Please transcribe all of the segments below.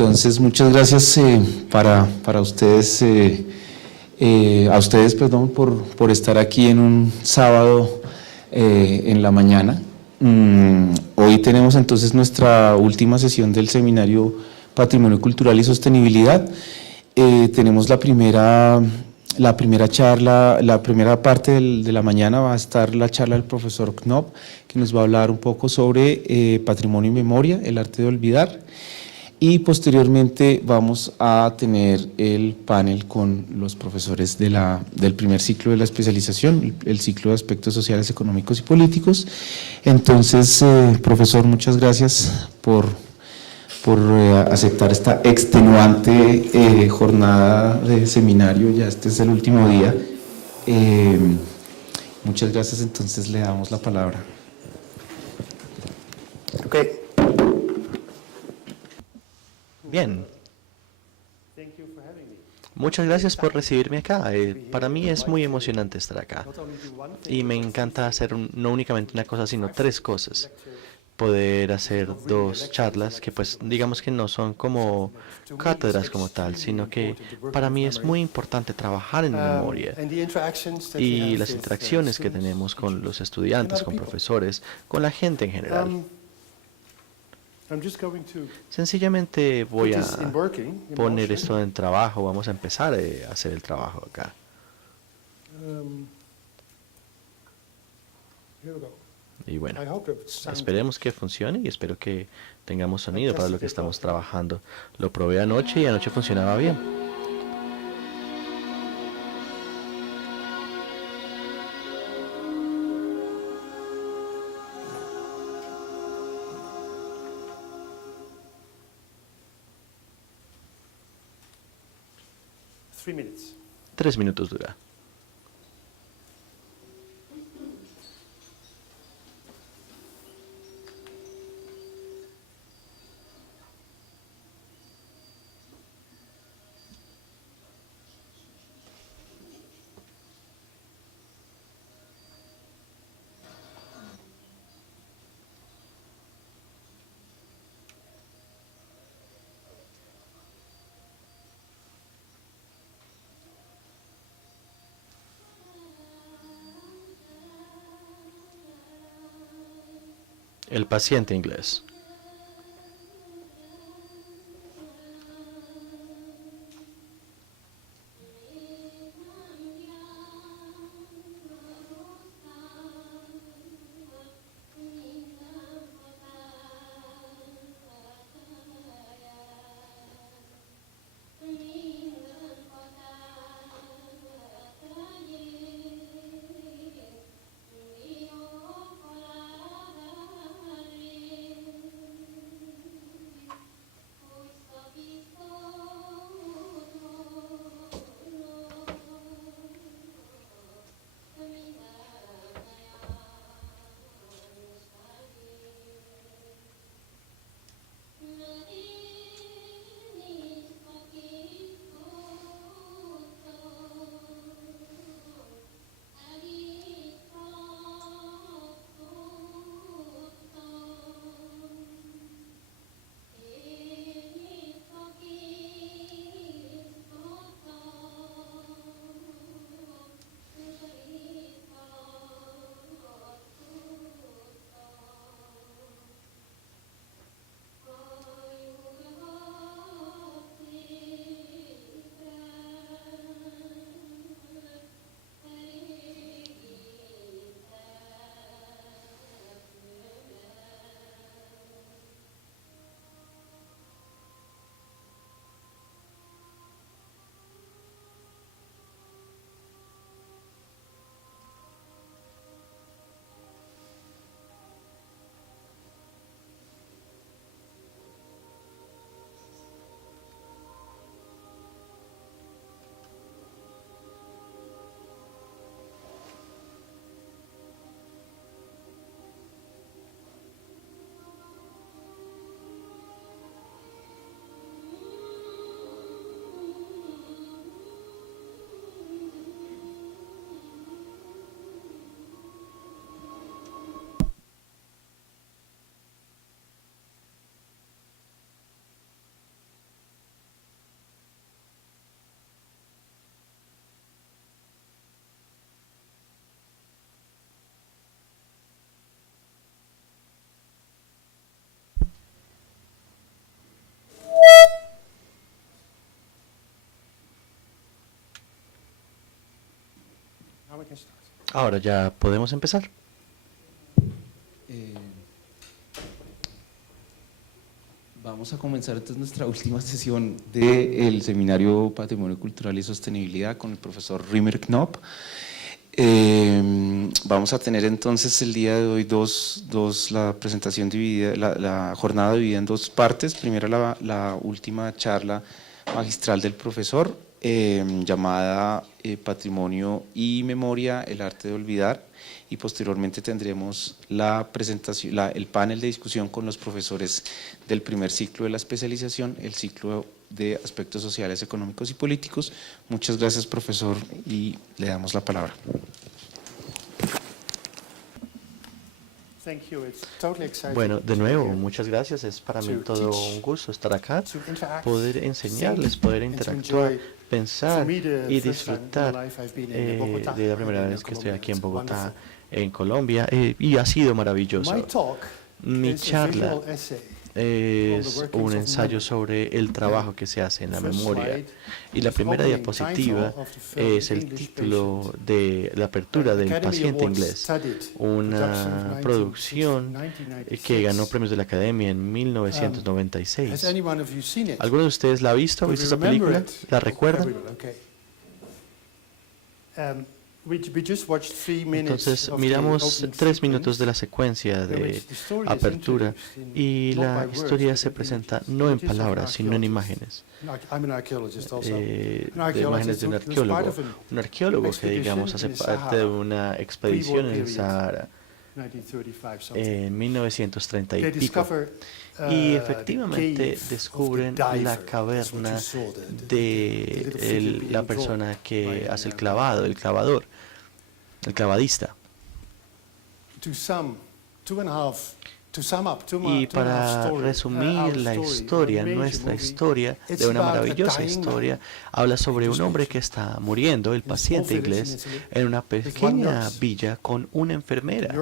Entonces, muchas gracias para ustedes, a ustedes, perdón, por estar aquí en un sábado en la mañana. Hoy tenemos entonces nuestra última sesión del seminario Patrimonio Cultural y Sostenibilidad. Tenemos la primera charla, la primera parte de la mañana va a estar la charla del profesor Knop, que nos va a hablar un poco sobre patrimonio y memoria, el arte de olvidar. Y posteriormente vamos a tener el panel con los profesores del primer ciclo de la especialización, el ciclo de aspectos sociales, económicos y políticos. Entonces, profesor, muchas gracias por aceptar esta extenuante jornada de seminario. Ya este es el último día. Muchas gracias, entonces le damos la palabra. Okay. Bien. Muchas gracias por recibirme acá. Para mí es muy emocionante estar acá. Y me encanta hacer no únicamente una cosa, sino tres cosas. Poder hacer dos charlas que pues digamos que no son como cátedras como tal, sino que para mí es muy importante trabajar en memoria. Y las interacciones que tenemos con los estudiantes, con profesores, con la gente en general. Sencillamente voy a poner esto en trabajo, vamos a empezar a hacer el trabajo acá. Y bueno, esperemos que funcione y espero que tengamos sonido para lo que estamos trabajando. Lo probé anoche y anoche funcionaba bien. Tres minutos dura. El paciente inglés. Ahora ya podemos empezar. Vamos a comenzar entonces nuestra última sesión del Seminario Patrimonio Cultural y Sostenibilidad con el profesor Reimer Knopp. Vamos a tener entonces el día de hoy la presentación dividida, la jornada dividida en dos partes. Primero la última charla magistral del profesor llamada Patrimonio y Memoria, el arte de olvidar, y posteriormente tendremos la presentación, el panel de discusión con los profesores del primer ciclo de la especialización, el ciclo de aspectos sociales, económicos y políticos. Muchas gracias, profesor, y le damos la palabra. Bueno, de nuevo, muchas gracias. Es para mí todo un gusto estar acá, poder enseñarles, poder interactuar, pensar y disfrutar de la primera vez que estoy aquí en Bogotá, en Colombia, y ha sido maravilloso. Mi charla es un ensayo sobre el trabajo que se hace en la memoria. Y la primera diapositiva es el título de la apertura del Paciente Inglés, una producción que ganó premios de la Academia en 1996. ¿Alguno de ustedes la ha visto? ¿Ha visto esa película? ¿La recuerdan? Entonces miramos 3 minutos de la secuencia de apertura y la historia se presenta no en palabras, sino en imágenes. De imágenes de un arqueólogo. Un arqueólogo que, digamos, hace parte de una expedición en el Sahara en 1930 y pico. Y efectivamente descubren la caverna de la persona que hace el clavado, el clavador, el clavadista. Y para resumir la historia, nuestra historia, de una maravillosa historia, habla sobre un hombre que está muriendo, el paciente inglés, en una pequeña villa con una enfermera.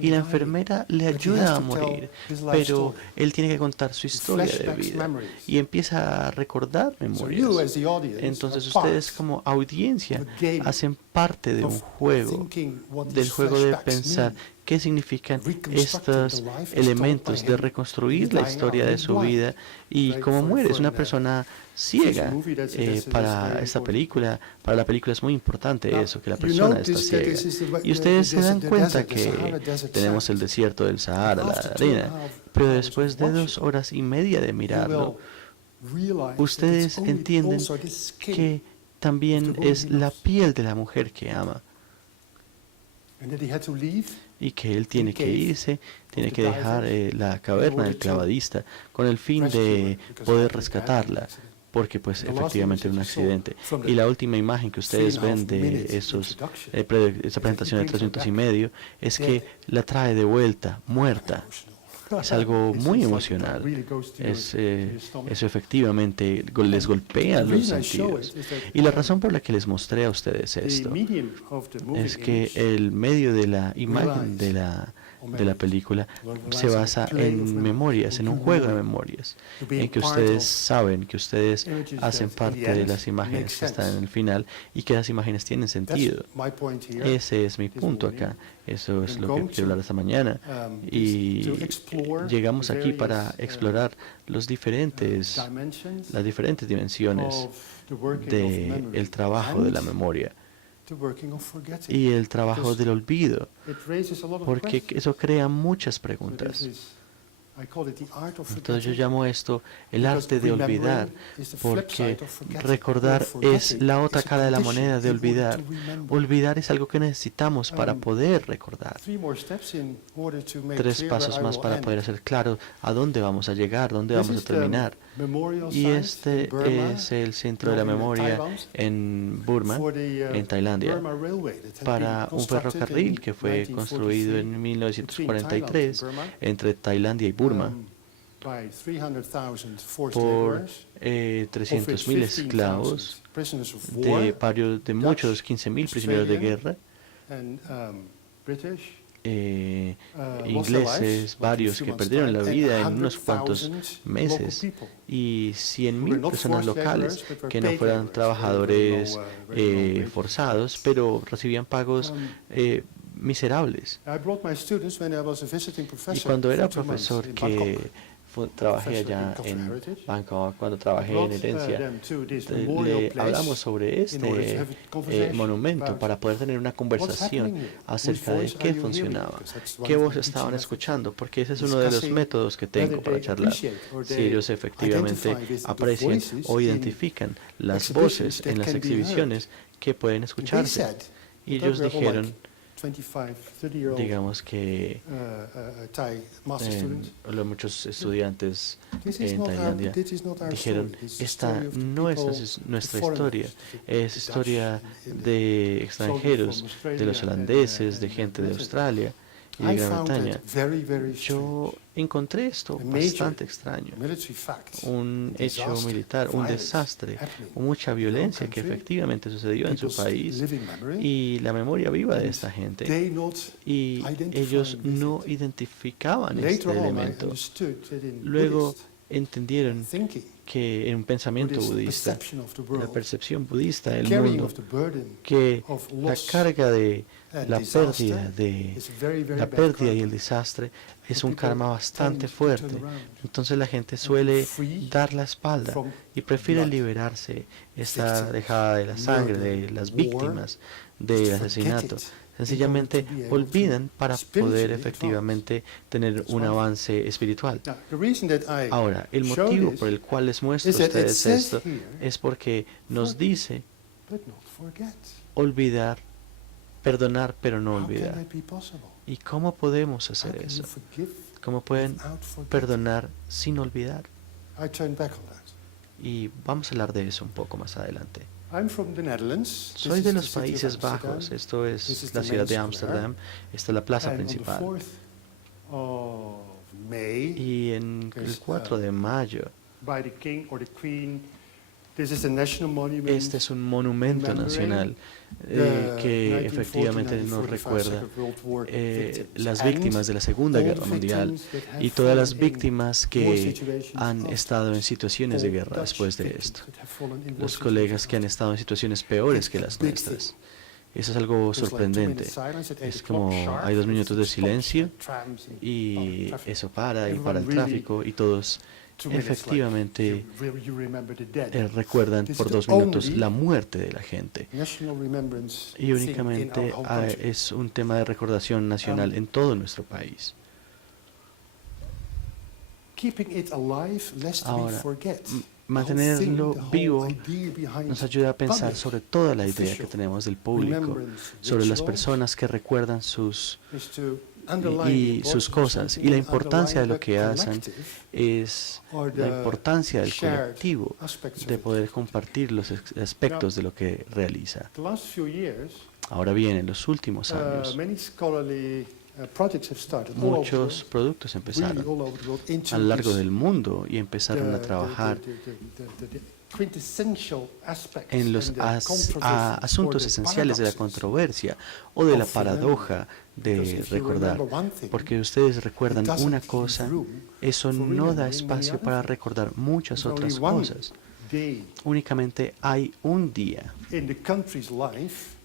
Y la enfermera le ayuda a morir, pero él tiene que contar su historia de vida y empieza a recordar memorias. Entonces ustedes como audiencia hacen parte de un juego, del juego de pensar qué significan estos elementos de reconstruir la historia de su vida y cómo muere. Es una persona ciega. Para esta película, para la película es muy importante eso, que la persona está ciega. Y ustedes se dan cuenta que tenemos el desierto del Sahara, la arena, pero después de 2 horas y media de mirarlo, ustedes entienden que también es la piel de la mujer que ama. Y que él tiene que irse, tiene que dejar la caverna del clavadista con el fin de poder rescatarla, porque pues efectivamente era un accidente. Y la última imagen que ustedes ven de esa presentación de 3 minutos y medio es que la trae de vuelta, muerta. Es algo muy emocional. Eso efectivamente les golpea los sentidos. Y la razón por la que les mostré a ustedes esto es que el medio de la imagen de la película se basa en memorias, en un juego de memorias, en que ustedes saben que ustedes hacen parte de las imágenes que están en el final y que las imágenes tienen sentido. Ese es mi punto acá. Eso es lo que quiero hablar esta mañana. Y llegamos aquí para explorar las diferentes dimensiones del trabajo de la memoria y el trabajo del olvido, porque eso crea muchas preguntas. Entonces yo llamo esto el arte de olvidar, porque recordar es la otra cara de la moneda de olvidar. Olvidar es algo que necesitamos para poder recordar. 3 pasos más para poder hacer claro a dónde vamos a llegar, dónde vamos a terminar. Y este es el centro de la memoria en Burma, en Tailandia, para un ferrocarril que fue construido en 1943 entre Tailandia y Burma por 300.000 esclavos de muchos 15.000 prisioneros de guerra ingleses, varios que perdieron la vida en unos cuantos meses, y 100.000 personas locales que no fueran trabajadores forzados, pero recibían pagos miserables. Y cuando era profesor trabajé allá en Bangkok, cuando trabajé en herencia, le hablamos sobre este monumento para poder tener una conversación acerca de qué funcionaba, qué voz estaban escuchando, porque ese es uno de los métodos que tengo para charlar. Si ellos efectivamente aprecian o identifican las voces en las exhibiciones que pueden escucharse. Y ellos dijeron, digamos que muchos estudiantes en Tailandia dijeron, esta no es nuestra historia, es historia de extranjeros, de los holandeses, de gente de Australia y de Gran Bretaña. Yo encontré esto bastante extraño, un hecho militar, un desastre, mucha violencia que efectivamente sucedió en su país y la memoria viva de esta gente. Y ellos no identificaban este elemento. Luego entendieron que en un pensamiento budista, la percepción budista del mundo, que la carga de la pérdida y el desastre es un karma bastante fuerte. Entonces la gente suele dar la espalda y prefiere liberarse, esta dejada de la sangre, de las víctimas del asesinato. Sencillamente olvidan para poder efectivamente tener un avance espiritual. Ahora, el motivo por el cual les muestro a ustedes esto es porque nos dice olvidar, perdonar pero no olvidar. ¿Y cómo podemos hacer eso? ¿Cómo pueden perdonar sin olvidar? Y vamos a hablar de eso un poco más adelante. Soy de los Países Bajos, esto es la ciudad de Ámsterdam, esta es la plaza principal. Y en el 4 de mayo, este es un monumento nacional que efectivamente nos recuerda las víctimas de la Segunda Guerra Mundial y todas las víctimas que han estado en situaciones de guerra después de esto. Los colegas que han estado en situaciones peores que las nuestras. Eso es algo sorprendente. Es como hay 2 minutos de silencio y eso para y para el tráfico y todos efectivamente recuerdan por 2 minutos la muerte de la gente. Y únicamente es un tema de recordación nacional en todo nuestro país. Ahora, mantenerlo vivo nos ayuda a pensar sobre toda la idea que tenemos del público, sobre las personas que recuerdan sus cosas, y la importancia de lo que hacen es la importancia del colectivo, de poder compartir los aspectos de lo que realiza. Ahora bien, en los últimos años, muchos productos empezaron a lo largo del mundo y empezaron a trabajar en los asuntos esenciales de la controversia o de la paradoja de recordar. Porque ustedes recuerdan una cosa, eso no da espacio para recordar muchas otras cosas. Únicamente hay un día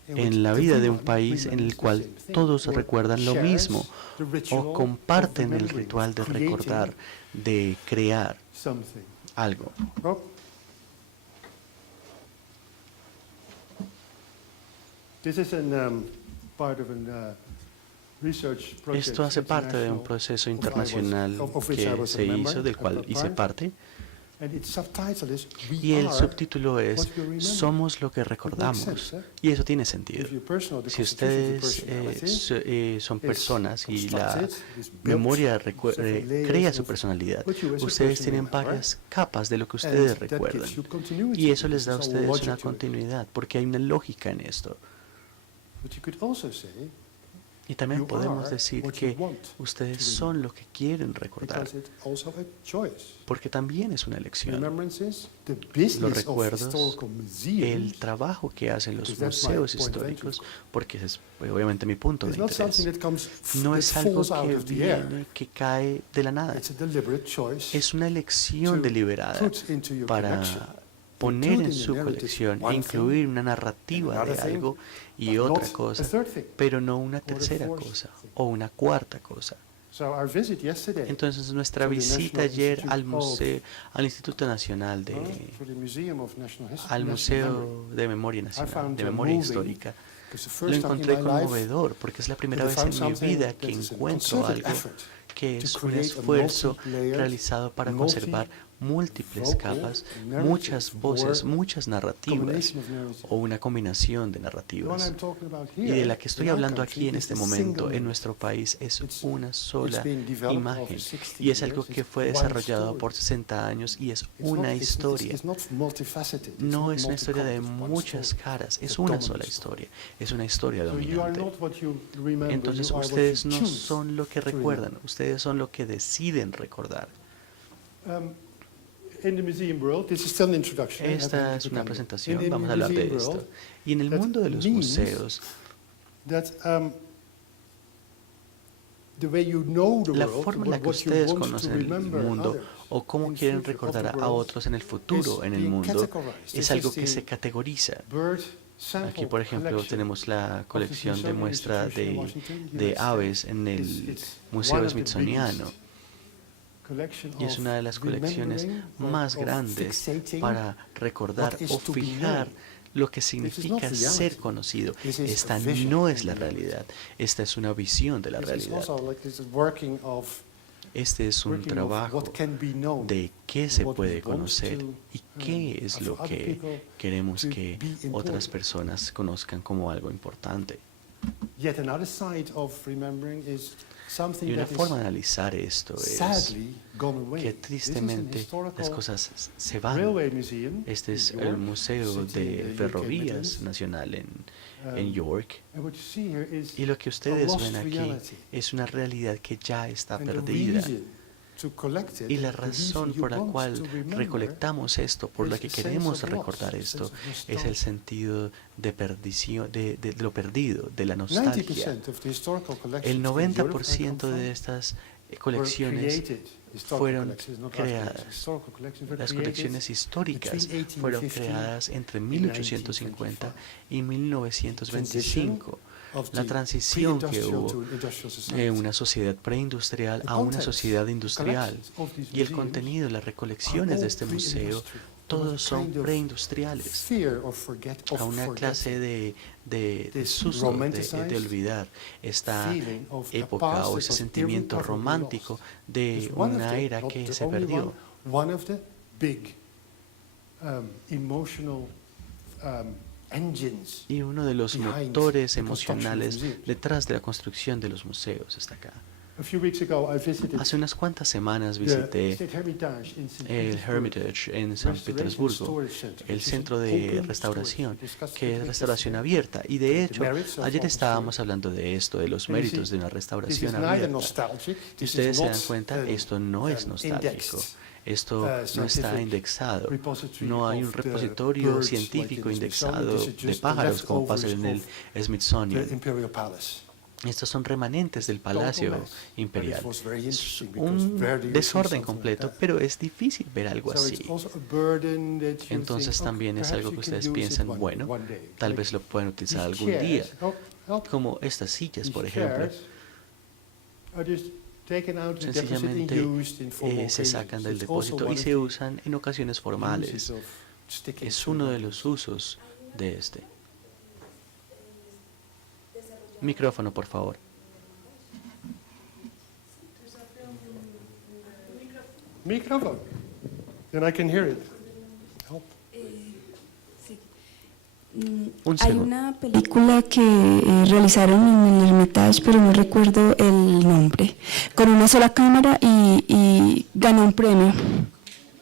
en la vida de un país en el cual todos recuerdan lo mismo o comparten el ritual de recordar, de crear algo. Esto hace parte de un proceso internacional que se hizo, del cual hice parte, y el subtítulo es "Somos lo que recordamos", y eso tiene sentido. Si ustedes son personas y la memoria crea su personalidad, ustedes tienen varias capas de lo que ustedes recuerdan, y eso les da a ustedes una continuidad, porque hay una lógica en esto. Y también You podemos are decir what you que want ustedes to son lo que quieren recordar, because it's also a choice. porque también es una elección. Remembrances, the Los business of recuerdos, historical el museums, trabajo que hacen los because that's my museos point of históricos, entry. porque ese es obviamente mi punto de It's not something interés. that comes, No that es algo falls out que of the air. viene, que cae de la nada. It's a deliberate choice Es una elección to deliberada put into your para collection, poner include en in the su narrative colección, one incluir thing, una narrativa another de thing, algo y but otra not cosa, a third thing, pero no una or a tercera fourth cosa thing. o una cuarta cosa. So our visit yesterday Entonces nuestra to the visita National ayer Institute al of- museo, al Instituto Nacional to the Museum of National History, al National Memory, Museo de Memoria Nacional, found de it Memoria moving, Histórica, because the lo first time encontré in my life conmovedor porque es la primera that I vez en found mi something vida that que is an encuentro concerted algo effort que to es un create a esfuerzo multi-layered, realizado para conservar múltiples vocal, capas, narrative, muchas voces, or muchas narrativas combination of narrative. o una combinación de The one narrativas. I'm talking about Y here, de la que estoy in our hablando country, aquí en is este a momento single en nuestro país es It's- una sola it's been developed imagen over 60 y es algo years. que It's fue one desarrollado story. por 60 años y es It's una not- it's- historia. it's not multifaceted. It's No not es una historia de multicolor, it's one muchas story. caras, es It's a una dominant sola story. historia, es una historia So you are dominante. not what you remember, Entonces you are what ustedes you no choose son lo que to recuerdan, remember. ustedes son lo que deciden recordar. In the museum world, this is still an introduction. Esta es una presentación, In the vamos a hablar de museum esto. world, Y en el that mundo de los means museos, that the way you know the la world, forma en la que what you ustedes want to conocen el remember mundo others o cómo in quieren future of recordar the a world otros en el futuro is en el being mundo categorized. es This algo is que the se categoriza. bird sample Aquí, por ejemplo, collection tenemos la of the colección de Smithsonian muestra Institution in de, Washington, de United aves States. en el It's Museo one of the Smithsoniano biggest collection y es of una de las colecciones remembering, más of grandes fixating para recordar what is o to be fijar known. lo que not significa reality. ser conocido. This is Esta a vision no es la of reality. realidad, esta es una visión de la This is realidad. also like this working of Este es un working of trabajo what can be known, de qué se what we puede want conocer to, y qué es for lo other que people queremos to que be otras important. personas conozcan como algo importante. Yet another side of remembering is something Y una that forma de is analizar esto es sadly gone away. que This is an tristemente las historical cosas se van. railway museum Este es in el York, Museo city in de the UK Ferrovías Midlands. Nacional en Um, York. And what you see here is Y lo que a ustedes lost ven aquí reality. es una realidad que ya está And the perdida. reason to collect it, Y la and the reason razón you por la want cual to remember recolectamos esto, por la is que a sense queremos of loss, recordar a esto, sense of es el nostalgia. sentido de perdición, de lo perdido, de la nostalgia. 90% of the historical collections El in Europe I come 90% from de estas were colecciones created. Historical fueron collections, not art creadas. collections. Historical collections were Las created colecciones históricas between fueron 1850 creadas entre and 1850 y 1925. of La the transición que pre-industrial hubo to an industrial de society. una sociedad preindustrial The a una contents, sociedad industrial. collections of these Y el museums contenido, las recolecciones de este museo, pre-industrial. There was todos a son kind of preindustriales. fear of forget, of A una forgetting. clase de This desuso, de romanticized olvidar esta feeling of a época past o that ese was sentimiento irrecoverably romántico lost. de It's one of una the- era not que the se only perdió. one of the big emotional engines. Y uno de los behind motores the construction of emocionales museums. detrás de la construcción de los museos está acá. A few weeks ago, I visited Hace unas cuantas semanas the visité State Hermitage in St. el Petersburg, Hermitage en San Restoration Petersburgo, Storage Center, el which is centro an de open restauración, storage. We discussed que it es restauración yesterday. abierta. Y de The hecho, merits of ayer open estábamos storage. hablando de esto, de los And you see, méritos de una This is restauración neither abierta. nostalgic, Y this ustedes is se not dan cuenta, esto no es nostálgico. indexed, Esto no está scientific indexado. repository No hay un of the repositorio birds científico like in the Smithsonian. indexado This is de just the pájaros como pasa en el leftovers of Smithsonian. the Imperial Palace. Estos son remanentes del Palacio Total mess. Imperial. But it was very Es interesting because un rarely you see desorden something like completo, that. pero es difícil ver algo So así. it's also a burden that you Entonces think, también es perhaps algo you que can ustedes use it piensan, one bueno, day. tal Like vez lo pueden utilizar these algún día, chairs, help. como estas sillas, por These ejemplo. chairs are just taken out and deposited Sencillamente and used in formal se sacan occasions. del It's also depósito one y of se the usan en ocasiones uses formales. of sticking Es to uno de numbers. los usos de este. Micrófono, por favor. Microphone. Then I can hear it. Help. Sí. Un Hay segundo. una película que realizaron en el Hermitage, pero no recuerdo el nombre, con una sola cámara y ganó un premio.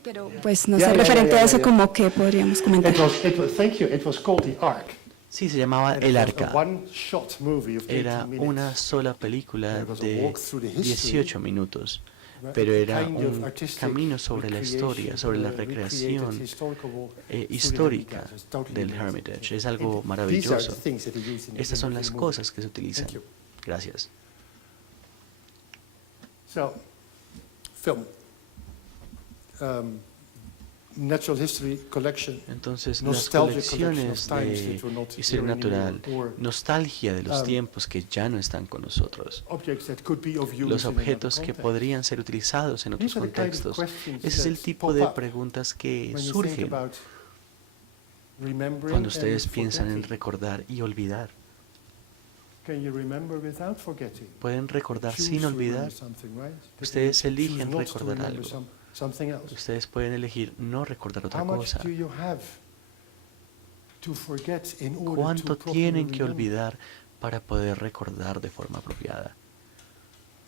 Pero pues no Yeah, sé, yeah, referente yeah, a eso, yeah. como que podríamos comentar. Thank you. It was called The Ark. Sí, se llamaba And El it was a Arca. one-shot movie of 18 Era minutes. una sola película And it was a de walk through the history, 18 minutos, right, pero a era kind of un artistic camino sobre la historia, sobre la recreated recreación historical walk through the histórica Hermitage. It's totally del amazing. Hermitage. Es algo These are maravilloso. the things that they use in Estas son in las the movie. cosas que se utilizan. Thank you. Gracias. So, film. Natural History Collection. Entonces, las Nostalgic collection of colecciones times de that were not historia here natural, anymore, or nostalgia de los um, tiempos que ya no están con nosotros, objects that could be of use los in another objetos que context. podrían ser utilizados en otros These are the kind of contextos. questions Ese es el that tipo pop de up preguntas que when you think surgen about remembering cuando and ustedes piensan en forgetting. recordar y olvidar. Can you remember without forgetting? Pueden recordar Choose sin to remember olvidar. something, right? But Ustedes you choose eligen not to recordar remember algo. something else. Ustedes pueden elegir no recordar otra How much cosa. do you have to forget in order ¿Cuánto to properly tienen que remember? olvidar para poder recordar de forma apropiada?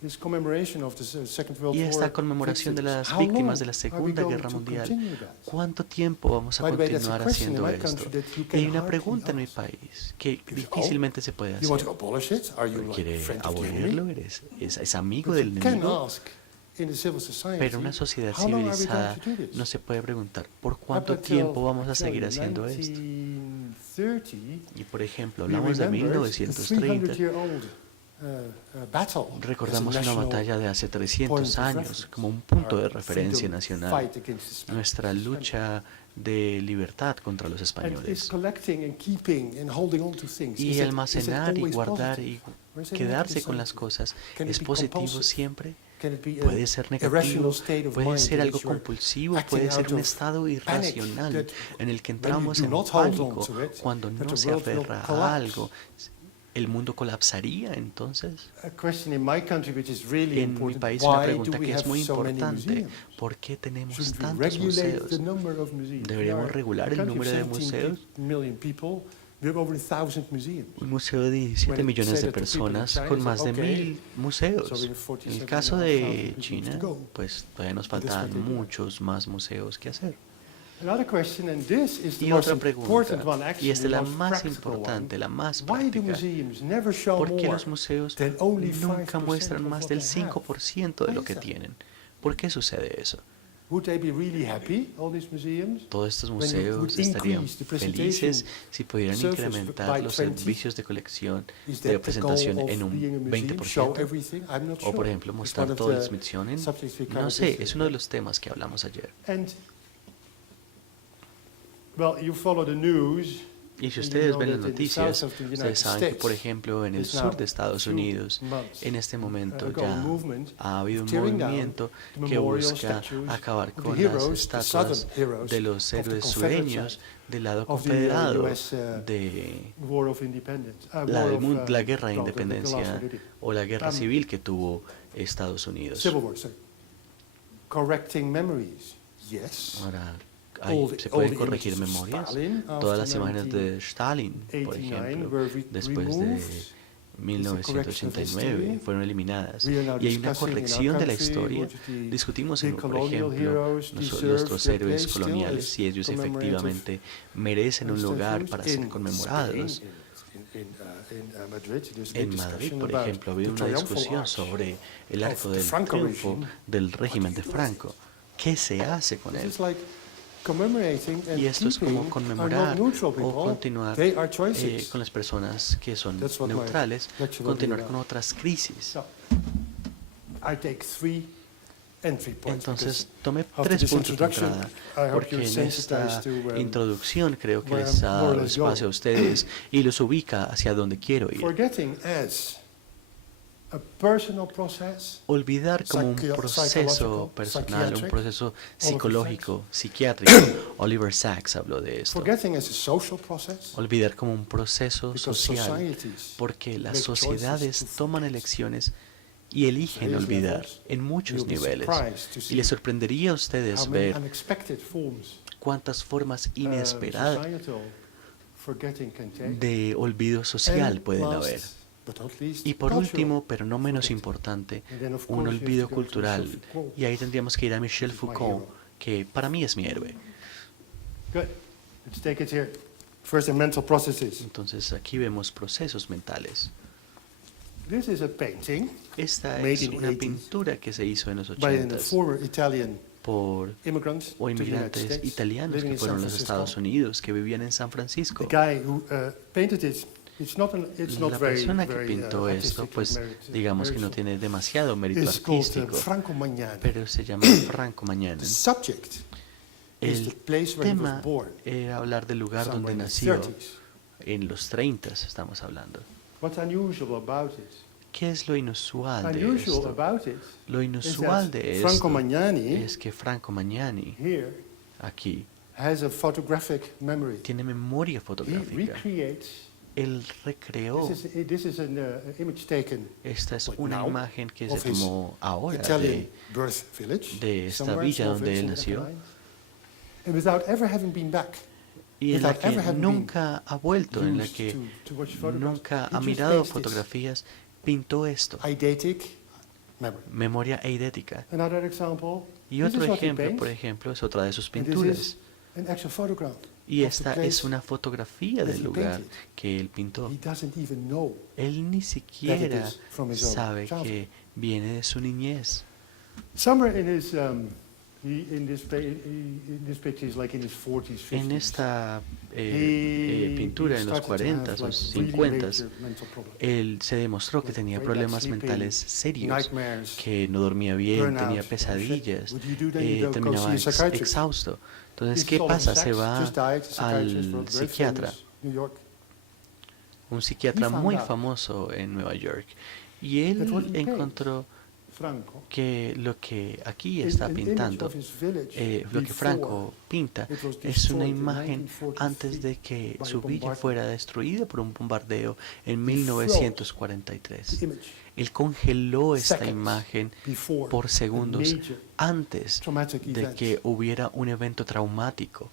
This commemoration of the Second World Y esta War conmemoración de victims, las how víctimas de long la are we Segunda going Guerra to Mundial, continue that? ¿cuánto tiempo vamos a By the way, that's a continuar question in haciendo my esto? country that you Y can hay una hardly pregunta en mi ask. país que You say, difícilmente se puede You want hacer. to abolish it? Are you like ¿Quiere friend of the enemy? abolirlo? ¿Es amigo But del you can enemigo? ask in the civil society, Pero una sociedad how long are we civilizada going to do this? no se puede preguntar ¿por cuánto Up until, tiempo vamos a I tell seguir you, haciendo esto? 1930, Y por ejemplo, we hablamos de remembered the 1930, 300-year-old battle recordamos as a una national batalla de hace 300 point of años reference. como un punto de Our referencia freedom nacional, fight against the Spanish. nuestra lucha de libertad contra los And is españoles. collecting and keeping and holding on to things. Y is it almacenar y always guardar positive? y Or is it quedarse negative con las sometimes? cosas, Can it ¿es be positivo compulsive? siempre? Can it be Puede ser a irrational negativo, state of puede mind ser in algo which you're compulsivo, acting puede ser out un of estado panic irracional that en el que when you entramos do en not hold pánico on to it, cuando that no the se world will aferra a collapse. algo. ¿El mundo colapsaría entonces? A question in my country which is really En mi important. país una Why pregunta do we que es have muy so many importante. museums? ¿Por qué tenemos Should we tantos regulate museos? the number of museums? ¿Deberíamos We are regular a el country of número de 17 museos? million people. We have over 1,000 museums. Un museo de 17 When it millones said de that the people in personas China con said, más de "Okay, 1000 museos. so we have En el 47,500 caso de museums to China, go." pues todavía nos That's faltan what they do. muchos más museos que hacer. Another question, and this is the Y most otra important pregunta, one, actually, y esta es la the most más practical importante, one. la más Why do práctica. museums never show ¿Por qué more los museos than only nunca 5% muestran of más what del they have? 5% de Why lo is que that? tienen? ¿Por qué sucede eso? Would they be really happy, all these museums? Todos estos When you would museos estarían increase the presentation felices si pudieran service incrementar by los 20? servicios de colección Is de that the goal presentación of en being a un museum? Show 20%. everything? I'm not O por sure. ejemplo It's mostrar one of todo el the Smithsonian. subjects we No covered sé, yesterday. es uno de los temas que hablamos ayer. And, well, you follow the news. Y si and you ustedes know ven las that in the noticias, south of the United ustedes saben que, States, por ejemplo, en el there's now sur de Estados 2 Unidos, months en este momento ago, ya a movement ha habido un tearing down movimiento the que memorial busca statues acabar of the con heroes, las the estatuas southern heroes de los of the héroes Confederate sureños side del lado of the, confederado US, de War of Independence. la guerra de no, the last independencia one, o la guerra Um, civil que tuvo Estados Unidos. Civil War, sorry. Correcting memories, yes. Ahora, se All pueden the corregir images of memorias. Stalin Todas after las imágenes de Stalin, por 1989 ejemplo, were después de removed. It's a correction of 1989 history. fueron eliminadas. We are now Y hay una discussing in our corrección de la country historia. what the Discutimos, big por colonial ejemplo, heroes deserve nuestros their héroes place still coloniales, as si ellos commemorative efectivamente merecen un lugar para ser conmemorados. Madrid, there's a big En Madrid, discussion por about ejemplo, ha habido the una triumphal discusión arch sobre el of arco the del Franco triunfo regime. del régimen de Franco. ¿Qué se hace con This él? is like commemorating and Y esto es como keeping are conmemorar not neutral o people. continuar They are choices. con las personas que son That's what my neutrales, lecture will continuar be con about. otras crisis. So, I take 3 entry points. Entonces because tomé after 3 this puntos de introduction, entrada, I hope porque you're en esta sensitized to introducción creo que where les I'm ha more or dado less espacio a going. ustedes y los ubica hacia donde quiero ir. forgetting as a personal process. Olvidar como un proceso Psychological, personal, un psychiatric, proceso psicológico, psiquiátrico. Oliver Sacks habló de esto. Forgetting as a social process. Olvidar como un proceso Because social, societies porque las make choices sociedades to toman forget. elecciones y eligen Various olvidar levels. en muchos You'll be niveles. surprised to Y see les sorprendería a ustedes how many ver unexpected forms cuántas formas inesperadas societal forgetting can take. de olvido social And pueden last, haber. but not least, Y por cultural último, pero no menos forgetting. importante, And then, of un course, you have olvido to go to cultural. Michel Foucault. Y ahí tendríamos que ir a Michel He's my Foucault, hero. que para mí es mi héroe. Good. Let's take it here. First, the mental processes. Entonces aquí vemos procesos mentales. This is a painting Esta made es in the una 80s pintura que se hizo en los by a 80 former Italian por immigrants o to the United inmigrantes States, italianos living que in fueron a San los Francisco. Estados Unidos, que vivían en San Francisco. The guy who painted it, it's not La very, persona que very pintó esto, artistically pues digamos que no meritual. tiene demasiado mérito It's called artístico, Franco Magnani. pero se llama Franco Mañana. The subject is El the place where he was tema born, era hablar del lugar donde somewhere in the nació, 30s. en los 30 estamos hablando. What's unusual about it? ¿Qué es lo inusual de Unusual esto? about it Lo is inusual that de Franco esto Magnani es que Franco Magnani here aquí has a photographic memory. tiene memoria He fotográfica. recreates. Él recreó, This is an image taken esta es like una now, imagen que se of his tomó ahora Italian birth village, de esta somewhere in villa small donde village él in nació. Apennines. And without ever having been back, y en la without que ever having nunca ha vuelto, en la used que to watch photographs, nunca he ha just mirado takes this fotografías, pintó esto, eidetic memory. memoria eidética. Another example. Y This otro is what he ejemplo, paints, por ejemplo, es otra de sus and this pinturas. is an actual photograph Y of the esta place es una fotografía that del he lugar painted. que él pintó. He doesn't even know. Él ni siquiera is from his own sabe childhood. que viene de su niñez. Somewhere in his in this picture, he's like in his 40s, 50s. En esta He pintura en los started to 40 have, o like, 50, really major mental problems. él se demostró que With tenía very bad problemas sleeping, mentales serios, nightmares, que no dormía bien, burnout. tenía pesadillas, What do you do then? You don't go terminaba see a psychiatrist. exhausto. Entonces, This ¿qué is Oliver pasa? Se Sacks, va just died, psychiatrist, al very psiquiatra, famous, New York. un psiquiatra He found muy out famoso en Nueva York, y that what él he paints, encontró Franco, que lo que aquí is está an image pintando, of his village lo que before Franco pinta, it was es una destroyed in imagen 1943 antes de que by su villa bombardment. fuera destruida por un bombardeo en He froze 1943. the image Él congeló esta seconds imagen before por a segundos major antes traumatic de event. que hubiera un evento traumático.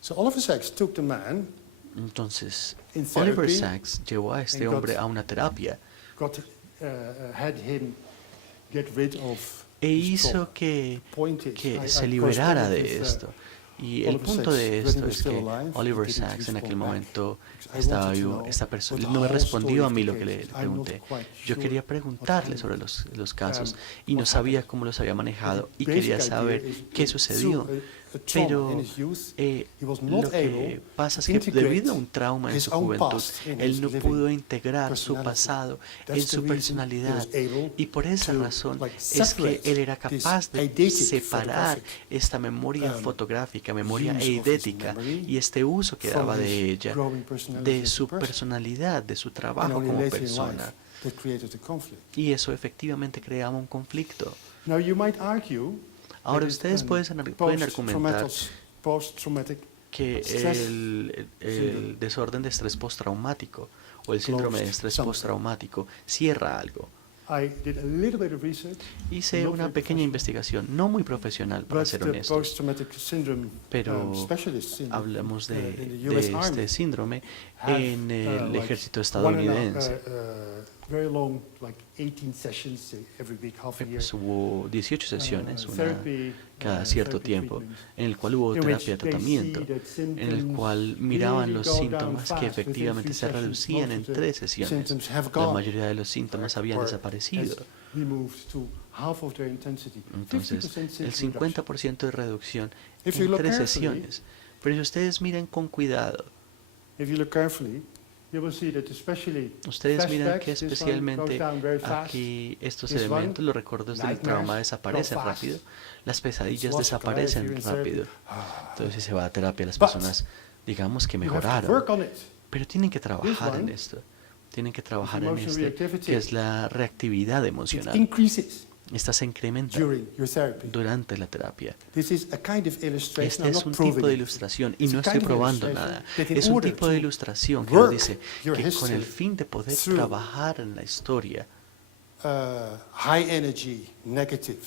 So Oliver Sacks took the man, Entonces, In Oliver therapy, Sacks llevó a este and got- hombre a una terapia had him get rid of e his trauma. hizo que Point is, que I se liberara corresponded de with, esto. Y el Oliver punto Sacks, de when he esto was es still que alive, Oliver he didn't Sacks en aquel respond back. momento Because I estaba wanted to vivo, know esta what persona the no me whole respondió story a of mí the lo que le case. I'm not pregunté. quite Yo sure quería what preguntarle happened. sobre los casos y what no sabía happened. cómo los había manejado The y quería basic idea saber is qué that sucedió. through a trauma Pero in his youth, he was lo not que able pasa es to que integrate debido a un trauma en his su own juventud, past in él his no living pudo integrar su personality. pasado That's en su the reason he personalidad. was able Y por esa to, razón like, es que separate él era this capaz de eidetic separar photographic, esta memoria fotográfica, memoria use of his eidética memory y este uso que from daba de his ella, growing personality de as a su person. personalidad, de su And trabajo only como later in life persona. that created the conflict. Y eso efectivamente creaba un conflicto. Now you might argue Ahora that it's ustedes an pueden argumentar post-traumatic que stress el syndrome. desorden de estrés postraumático o el síndrome de Closed estrés something. postraumático cierra algo. I did a little bit of research, Hice not una very pequeña professional, investigación, no muy profesional para but ser the honestos, post-traumatic syndrome pero specialists in, hablamos in de the US este Army síndrome have, en el like ejército 1.5, estadounidense. very long, like 18 sessions every week, half a year. Pues hubo 18 sesiones, una Therapy, cada cierto therapy tiempo, treatments, en el cual hubo in which terapia de they tratamiento, see that en el symptoms cual miraban really los go down síntomas fast que within efectivamente 3 se sessions. reducían en Most of the 3 sesiones. symptoms have La gone, mayoría de los síntomas habían or desaparecido. has removed to half of their intensity. Entonces, 50% el symptom reduction. 50% de reducción If you en look 3 carefully, sesiones. Pero si ustedes miran con cuidado, If you look carefully, you will see that especially ustedes miran que flashbacks, this one especialmente goes down very fast. aquí estos This one, elementos, los recuerdos del nightmares, trauma desaparecen go fast. rápido, las pesadillas It's lost clarity desaparecen in therapy. rápido. Entonces si se va a terapia las But personas, digamos que You have to mejoraron, work on it. pero tienen que trabajar en one, esto. Tienen que trabajar en emotional este, reactivity. que es la reactividad It emocional. increases Esta se incrementa during your therapy. durante la terapia. This is a kind of illustration. Este I'm es not un proving tipo de it. ilustración y It's no a estoy kind of probando illustration nada. that in Es un order tipo de to ilustración que nos work dice your que con history el fin de poder through trabajar en la historia, high energy negative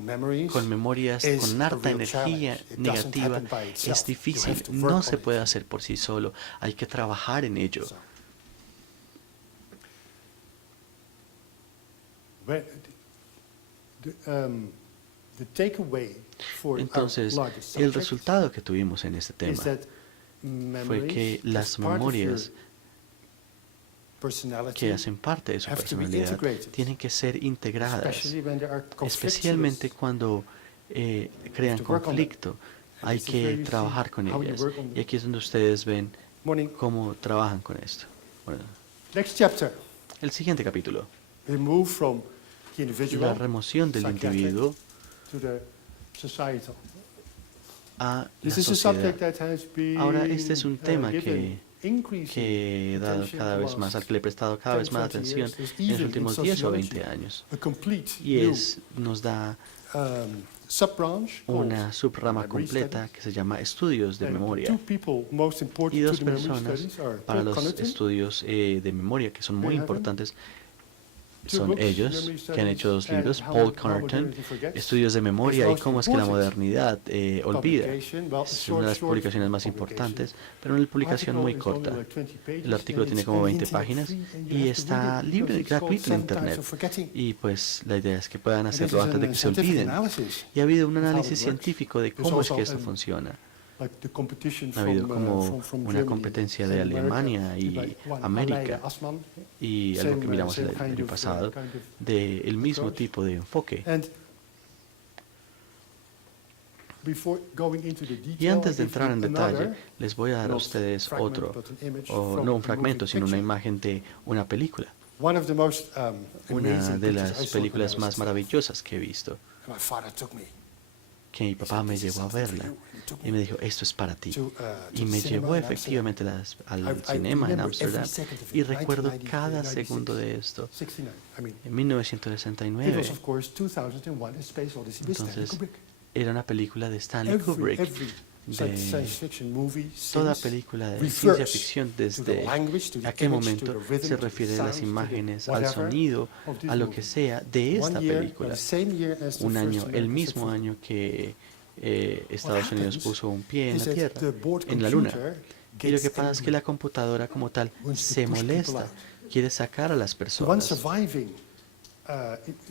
memories con memorias is con a harta real energía challenge. It doesn't negativa, happen by itself. es You difícil, have to work no on se it. puede hacer por sí solo, hay que trabajar en ello. So, when- the takeaway for our Entonces, largest el subject resultado que tuvimos en este is tema that fue que las memorias que hacen parte de su personalidad tienen que ser integradas, especialmente cuando crean conflicto. Hay que trabajar con ellas. Y aquí es donde ustedes ven cómo trabajan con esto. Bueno, Next chapter. el siguiente capítulo, We move from the la individual remoción del psychiatric individuo to the societal. a la This is a subject sociedad. that has been Ahora este es un tema given increasing que he dado attention cada the vez last más, al que le he prestado cada 10, vez más 20 atención years. There's en los even últimos in 10 o sociology 20 años. a complete Y new nos da sub-branch called una subrama memory completa studies. que se llama estudios de And the memoria. two people most Y important dos to the memory personas studies are para Paul los Connaughton, estudios de memoria que son muy They have importantes two son books, ellos, Memory que han hecho dos Studies libros, and Paul How Connaughton, Modernity Forgets. Estudios de Memoria y most cómo es que la important modernidad olvida. Publication, well, Es una de las short publicaciones más publication. importantes, pero una publicación muy Article is only corta. like 20 pages, El artículo and tiene it's como on 20 internet páginas free, and you y have to está read it libre, because it's called gratuito en 7 Times internet. of Forgetting. Y pues la idea es que puedan And this hacerlo is antes de a que se scientific olviden. analysis Y ha habido un of how it análisis works. científico de There's cómo es also que esto an- funciona. like the competition Ha habido from, como from una Germany competencia de and America, Alemania y like one, América. Aleida Assmann, Y algo que same, miramos same el kind año of, pasado, kind of del mismo approach. tipo de enfoque. And before going into the detail, Y antes de I'll give entrar en you detalle, another, les voy a dar a not ustedes fragment, otro, but an image o from no a un fragmento, moving sino una picture. imagen de una película. One of the most Una amazing de pictures I las saw when I películas was más a child. maravillosas que he visto, My father took me que mi papá me llevó a verla y me dijo, esto es para ti. to Y me llevó efectivamente al cinema en Ámsterdam y recuerdo cada segundo de esto. 69. I mean, En it 1969, was of course 2001: A Space Odyssey with Stanley entonces Kubrick. era una película de Stanley Kubrick, Every science de fiction movie toda since película de refers ciencia ficción to the desde language, to the aquel image, to momento the rhythm, se to the refiere a las sounds, to the imágenes, al whatever sonido, of this a lo movie. que sea de esta One year, película. the same year as the Un first año, el American mismo successful. año que Estados Unidos happens puso un pie en is la that Tierra, the board en la Luna. computer Y lo que gets pasa es que angry, la computadora como tal wants to se push people molesta, out. quiere sacar a las The one personas. surviving,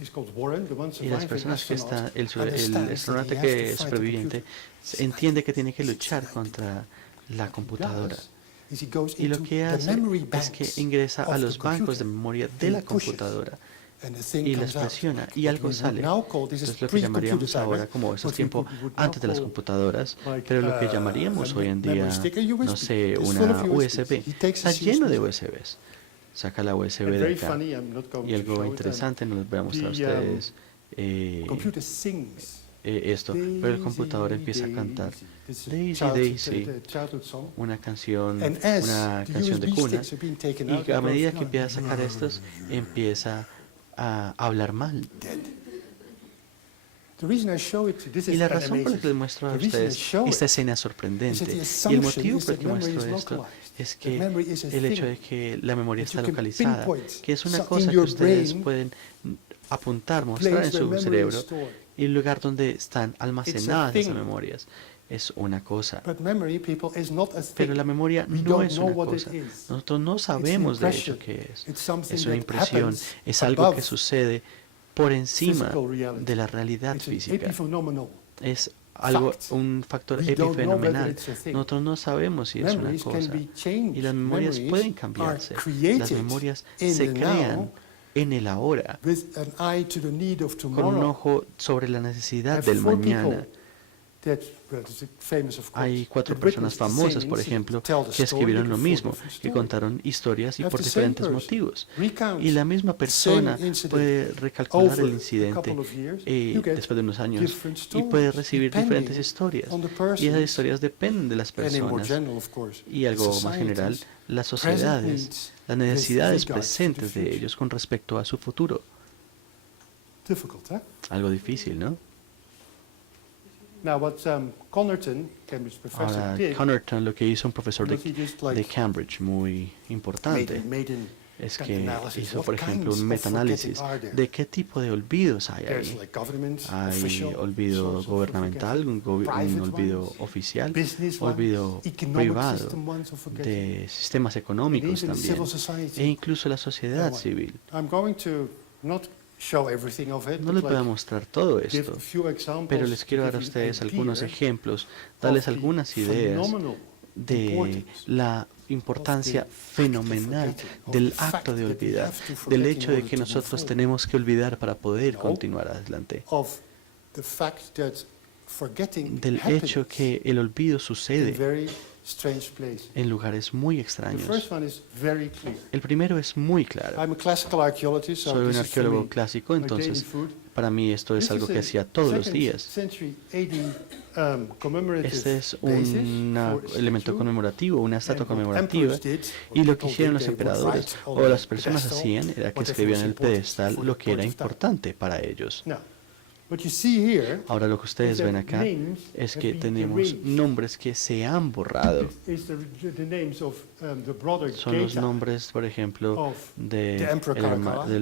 is called Warren, the one Y las surviving personas que astronaut están, el understands that he astronauta has que to es fight the superviviente computer. entiende que tiene que luchar contra la What he computadora. does is he goes Y lo into que the hace memory es que banks ingresa of a the los bancos de computer memoria de and la he pushes, computadora and the thing y comes las out. presiona y What algo we would sale. now call this is Entonces lo que llamaríamos pre-computer time, ahora como eso es what we tiempo would now antes de las call computadoras, like, pero lo que a llamaríamos hoy en memory día, stick, a USB. no sé, It's full una of USBs. USB. He takes Está his lleno de USBs. USBs. Saca la USB And de very acá. funny, I'm not going Y to algo show it, interesante, no les voy a mostrar a the, ustedes computer sings esto, pero el computador empieza a cantar Daisy, Daisy, childhood song. una canción And as de the cuna, sticks are being taken out, y a it medida goes que empieza a sacar estos, empieza a hablar mal. dead. The reason I show it, this Y is la razón por la animation. que les muestro a The reason I ustedes show esta it escena is that sorprendente the y el assumption motivo is por that el que memory muestro is esto localized, es that que memory is a el hecho thing de que la memoria that está you can localizada, pinpoint. que es una So cosa in que your ustedes brain, pueden apuntar, mostrar en place where su memory is cerebro, stored. y el lugar donde están almacenadas esas thing. memorias es una cosa. But memory, people, is not a Pero thing. la memoria We no don't es know una what it cosa. is. Nosotros no sabemos de hecho qué es. It's something Es una that impresión, happens es algo que above sucede por encima physical reality. de la realidad It's an física. epiphenomenal. Es algo, fact. un factor We don't know whether epifenomenal. it's a thing. Nosotros no sabemos si es una Memories can cosa. be changed. Y las memorias Memories pueden are cambiarse. Las created memorias in se the crean now en el ahora, with an eye to the need of con un tomorrow. ojo sobre la I necesidad have del 4 mañana. people that, well, it's famous, of course, Hay 4 that personas witnessed the famosas, same por incident, ejemplo, tell the que story, escribieron lo give 4 mismo, different que stories. contaron historias y Have por the same diferentes person motivos. recount Y la misma the persona same incident puede recalcular over el a incidente couple of years, you get después de unos años different y puede stories, recibir depending diferentes historias. on the Y esas persons, historias dependen de las and in more personas. general, of course, Y algo más general, societies, las present sociedades, needs las necesidades with regards to the presentes de future. ellos con respecto a su futuro. Difficult, huh? Algo difícil, ¿no? Now, what Connaughton, Cambridge professor, Ahora, did, Connaughton, lo que hizo un profesor was he just like de Cambridge muy importante, made an es kind que of analysis. hizo, What por ejemplo, kinds un of metaanálisis forgetting are there? de qué tipo de olvidos hay There's ahí. like government, Hay official, olvido sorts of gubernamental, un private olvido ones, oficial, business olvido ones, economic privado, system ones of forgetting, de sistemas and económicos even también, civil society. e incluso la sociedad and what. civil. I'm going to not show everything of it, No but les voy a like mostrar todo give esto, a few examples pero les quiero to dar a give you an ustedes algunos idea ejemplos, of darles the algunas ideas phenomenal de la importancia fenomenal del acto de olvidar, del hecho de que nosotros tenemos que olvidar para poder continuar adelante, del hecho que el olvido sucede en lugares muy extraños. El primero es muy claro. Soy un arqueólogo clásico, entonces para mí esto es algo que hacía todos los días. Este es un elemento conmemorativo, una estatua conmemorativa, y lo que hicieron los emperadores o las personas hacían era que escribían en el pedestal lo que era importante para ellos. Ahora lo que ustedes ven acá es que tenemos nombres que se han borrado. Son los nombres, por ejemplo, del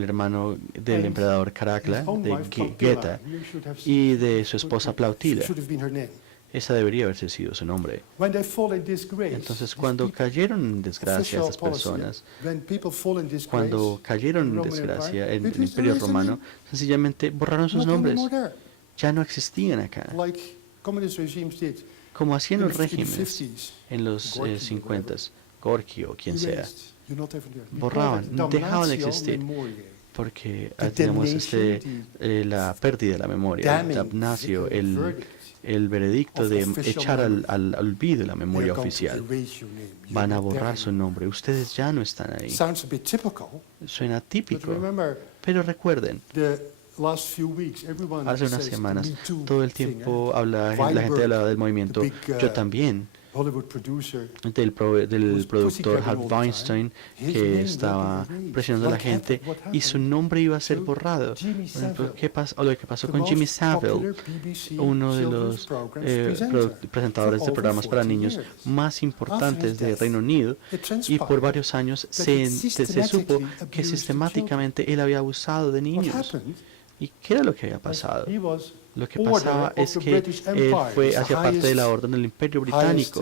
hermano del emperador Caracalla, de Geta, y de su esposa Plautila. Esa debería haberse sido su nombre. Entonces, cuando cayeron en desgracia estas personas, cuando cayeron en desgracia en el Imperio Romano, sencillamente borraron sus nombres. Ya no existían acá. Como hacían los regímenes en los 50s, Gorky o quien sea, borraban, dejaban de existir. Porque tenemos la pérdida de la memoria, damnatio, el veredicto de echar al olvido la memoria oficial. Van a borrar su nombre. Ustedes ya no están ahí. Suena típico. Pero recuerden, hace unas semanas, todo el tiempo la gente hablaba del movimiento Yo También, del productor Harvey Weinstein, que estaba presionando a la gente y su nombre iba a ser borrado. Por ejemplo, lo que pasó con Jimmy Savile, uno de los presentadores de programas para niños más importantes de Reino Unido, y por varios años se supo que sistemáticamente él había abusado de niños. ¿Y qué era lo que había pasado? Lo que pasaba es que él hacía parte de la orden del Imperio Británico,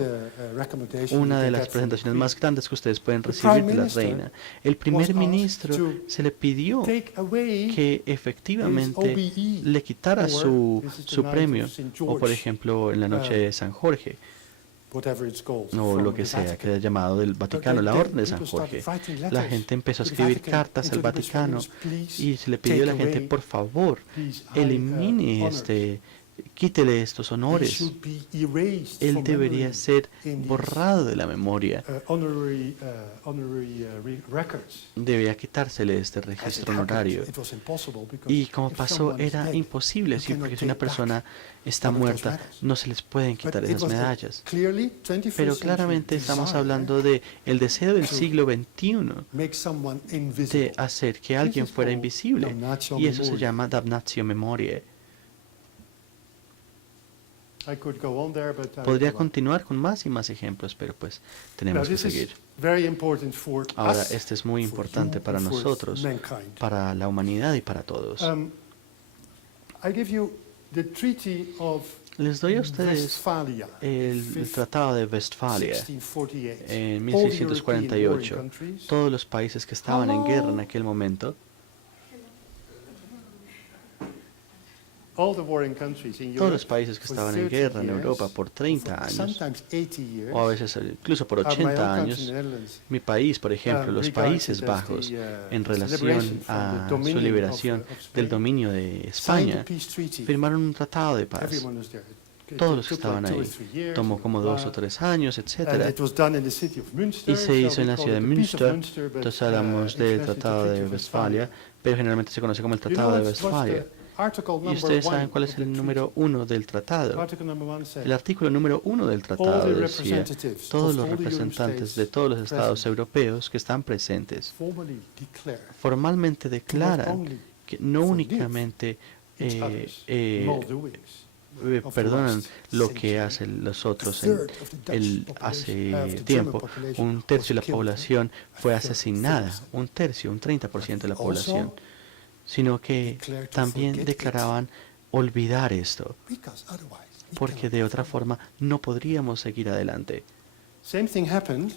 una de las presentaciones más grandes que ustedes pueden recibir de la reina. El primer ministro se le pidió que efectivamente le quitara su premio, o por ejemplo en la noche de San Jorge, o lo que sea que haya llamado del Vaticano, la Orden de San Jorge. La gente empezó a escribir cartas al Vaticano y se le pidió a la gente, por favor, elimine quítele estos honores. Él debería ser borrado de la memoria. Debería quitársele este registro honorario. Y como pasó, era imposible, porque si una persona está muerta, no se les pueden quitar esas medallas. Pero claramente estamos hablando de el deseo del siglo XXI de hacer que alguien fuera invisible. Y eso se llama damnatio memoriae. Podría continuar con más y más ejemplos, pero pues tenemos que seguir. Ahora, este es muy importante para nosotros, para la humanidad y para todos. Les doy a ustedes el Tratado de Westfalia en 1648. Todos los países que estaban en guerra en aquel momento, todos los países que estaban en guerra en Europa por 30 años, o a veces incluso por 80 años, mi país, por ejemplo, los Países Bajos, en relación a su liberación del dominio de España, firmaron un tratado de paz. Todos los que estaban ahí. Tomó como 2 o 3 años, etc. Y se hizo en la ciudad de Münster. Entonces hablamos del Tratado de Westfalia, pero generalmente se conoce como el Tratado de Westfalia. Y ustedes saben cuál es el número 1 del tratado. El artículo número 1 del tratado decía: todos los representantes de todos los estados europeos que están presentes formalmente declaran que no únicamente perdonan lo que hacen los otros. Hace tiempo, 1/3 de la población fue asesinada, 1/3, un 30% de la población, sino que también declaraban olvidar esto, porque de otra forma no podríamos seguir adelante.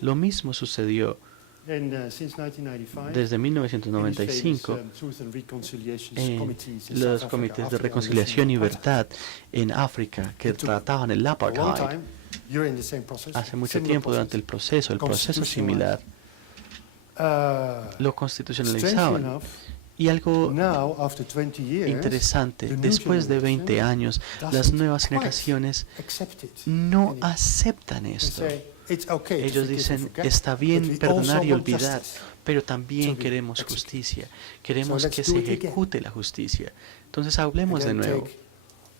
Lo mismo sucedió desde 1995 en los comités de reconciliación y verdad en África que trataban el apartheid. you're in the same process. hace mucho Similar tiempo process. durante el proceso similar, lo Strangely constitucionalizaban. enough, Y algo now, after 20 years, interesante, the new después de 20 generation años, las doesn't nuevas quite generaciones accept it no anymore. aceptan They esto. say, "It's okay to Ellos forgive and dicen, forget, está but we bien also perdonar y want olvidar, justice pero también to be queremos executed. justicia. Queremos let's que do se it again. ejecute la justicia. Entonces and hablemos de then nuevo. take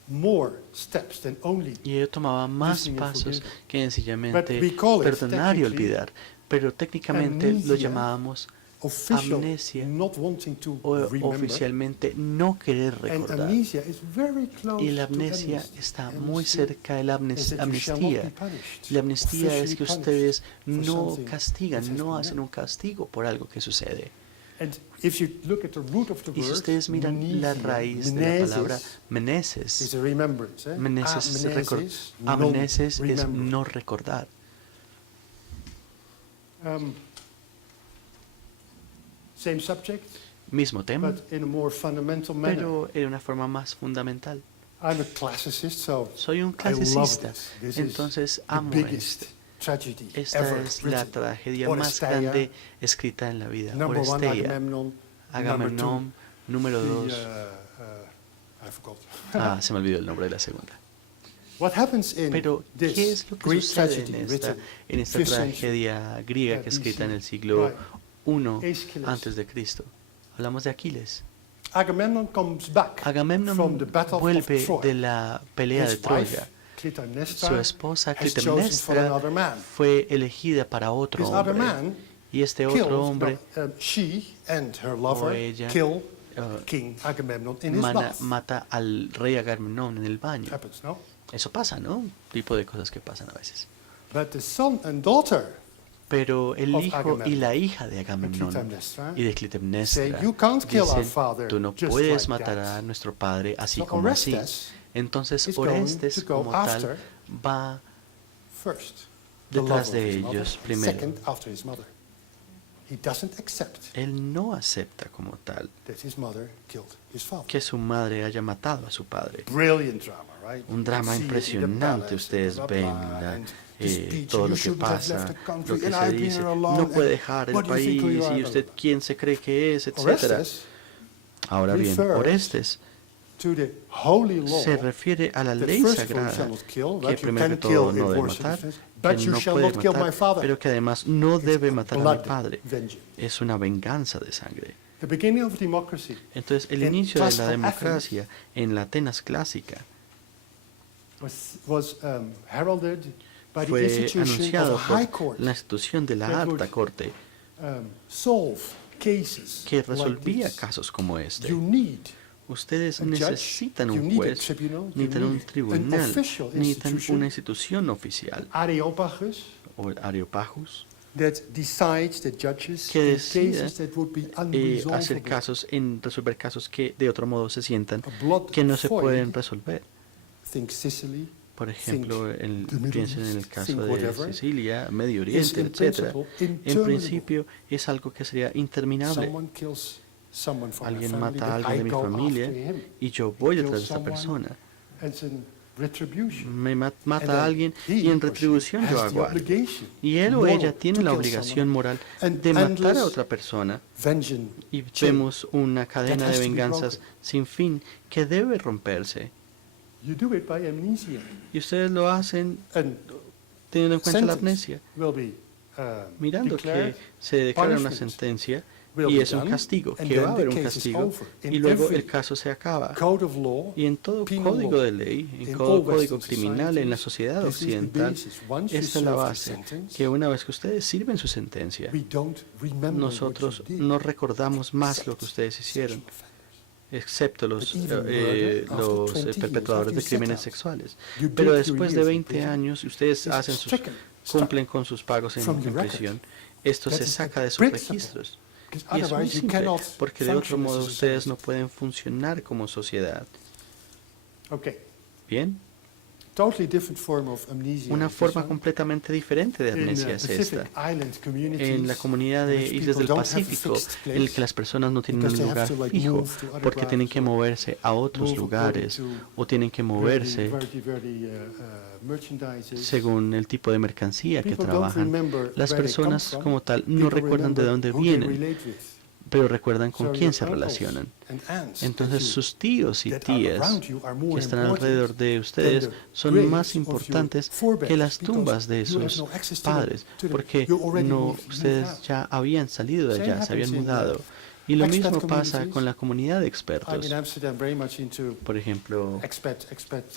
more steps than only Y ello tomaba más listening and pasos forgiving. que But sencillamente we call it perdonar y technically olvidar. Pero técnicamente lo amnesia, llamábamos official amnesia not wanting to o remember. oficialmente no querer And recordar. amnesia is very close Y la to amnesia amnesty. está Amnesty muy cerca de la is that you shall not amnistía. be punished, La amnistía es que officially ustedes punished for no something that castigan, has no been hacen done. un castigo por algo que sucede. And if you look at the root of the Y si word, ustedes miran la mnesia, raíz de la palabra is meneses, a remembrance. amneses es remember. no recordar. Same subject, Mismo tema, but in a more fundamental manner. pero en una forma más fundamental. I'm a classicist, so Soy un I love clasicista, this. This entonces is the amo biggest esto. tragedy Esta ever es la written. tragedia más Oresteia, grande escrita en la vida. Number one, Oresteia, Agamemnon. Agamemnón, número Number 2. two, I forgot. Ah, se me olvidó el nombre de la segunda. What happens in Pero, this ¿qué es lo que Greek sucede tragedy en written esta 5th century? tragedia griega que escrita en el siglo Right. I Aeschylus. antes de Cristo? Hablamos de Aquiles. Agamemnon comes back from Agamemnon the battle of vuelve Troy. de la pelea de His wife, Troya. Clytemnestra, Su esposa has chosen for Clitemnestra another man. fue elegida para otro This other hombre. man Y este kills, otro hombre she and her lover ella, kill uh, King Agamemnon in his bath. mata al rey Agamemnón en el baño. Happens, no? Eso pasa, ¿no? Un tipo de cosas que pasan a veces. But the son and daughter Pero el of hijo y Agamemnon la hija de Agamemnón Clytemnestra y de Clitemnestra say, "You can't kill our dicen, father tú no just puedes like matar that." a nuestro padre así So como así. Orestes Entonces is going Orestes to go como tal after va first the detrás love de of his mother, ellos primero. second after his mother. He doesn't accept Él no acepta como tal that his mother killed his father. que su madre haya matado a su padre. Brilliant drama, right? Un drama See it in the impresionante, palace, ustedes blah, ven blah, la- and the speech, todo "You lo que shouldn't have pasa, left the country, lo que and se I've been dice, here alone, no and puede dejar el what do you think país who you are, y usted blah, blah, quién se cree que es, blah." etcétera. Orestes, Ahora bien, refers Orestes to the holy law, se refiere a la that ley first of all you shall sagrada not kill, que right? You primero can que kill todo in no debe war matar, circumstances, que but you no shall puede not kill my matar, father. pero que además no It's debe a matar a mi blood padre. vengeance. Es una venganza de sangre. The beginning of democracy Entonces, el in inicio de la classical democracia en la Atenas clásica was heralded by the fue institution anunciado of a por high court la institución de la that alta would corte solve cases que like resolvía this. casos como este. You need Ustedes a judge, necesitan you un need a juez, tribunal, you necesitan un need an tribunal, official necesitan institution. una institución oficial, Areopagus o el Areopagus, that decides the judges que in decida cases that would be hacer unresolvable. casos, resolver casos que de otro modo se sientan A blood que no se void, pueden resolver. think Sicily, Por ejemplo, the Middle piensen en el East, caso think de whatever, Sicilia, Medio is Oriente, in etcétera. principle En interminable. principio es algo que sería interminable. Someone kills someone from my Alguien family, mata a then alguien de I mi go familia after him. y yo voy Kill detrás de esa someone, persona. It's in retribution. Me And mata then a alguien he y en or she retribución yo has the hago algo. obligation, Y él o moral, ella tiene to la kill obligación someone. moral And de matar a endless otra persona vengeance y chain vemos una cadena that has de to be venganzas broken. sin fin que debe romperse. You do it by amnesia. Y ustedes lo hacen And teniendo en cuenta la sentence amnesia, will be mirando declared, que se declara una punishment sentencia will y be es un done, castigo, and que then va a the haber un case is castigo over. In y luego every el caso se acaba. code of law, Y en todo penal código law, de ley, en in todo all código Western criminal en la societies, sociedad this is the occidental, basis. Once you esta es la serve the base, sentence, que una vez que ustedes sirven su sentencia, we don't remember nosotros what you did, no recordamos más lo que except ustedes hicieron, sexual offenders. excepto los, But even murder, after 20 years, perpetradores de after you crímenes set out, sexuales. you do Pero 2 después de years in 20 prison, años, ustedes is hacen stricken, cumplen con sus pagos from your en record. prisión. Esto That se is saca the de sus principle. registros. Because Y es muy otherwise you simple, cannot porque de otro function modo as a ustedes society. no pueden funcionar como sociedad. Okay. ¿Bien? totally different form of amnesia Una is this forma one. completamente diferente de In amnesia es esta. Pacific Island communities, En la comunidad de in which islas del people don't have a Pacífico, fixed en el que place, las personas no tienen because un they have lugar to, like, fijo, move to other porque tienen que grounds or moverse a otros move lugares according to o tienen que moverse merchandises. según el tipo de mercancía que People don't trabajan. remember Las where they come personas from, como tal no people recuerdan de remember dónde who they vienen, relate with. pero recuerdan So con your quién se uncles relacionan. and aunts Entonces that you- sus tíos y that are tías around you are more que están important alrededor de than ustedes the son graves más of your importantes forebears, que las because tumbas de you have sus no access to them, padres, to them. porque You already no, moved ustedes out. ya habían salido de Same allá, se habían happens in mudado. the Y lo expat mismo pasa communities. con la comunidad de I'm expertos. in Amsterdam very much into Por ejemplo, expat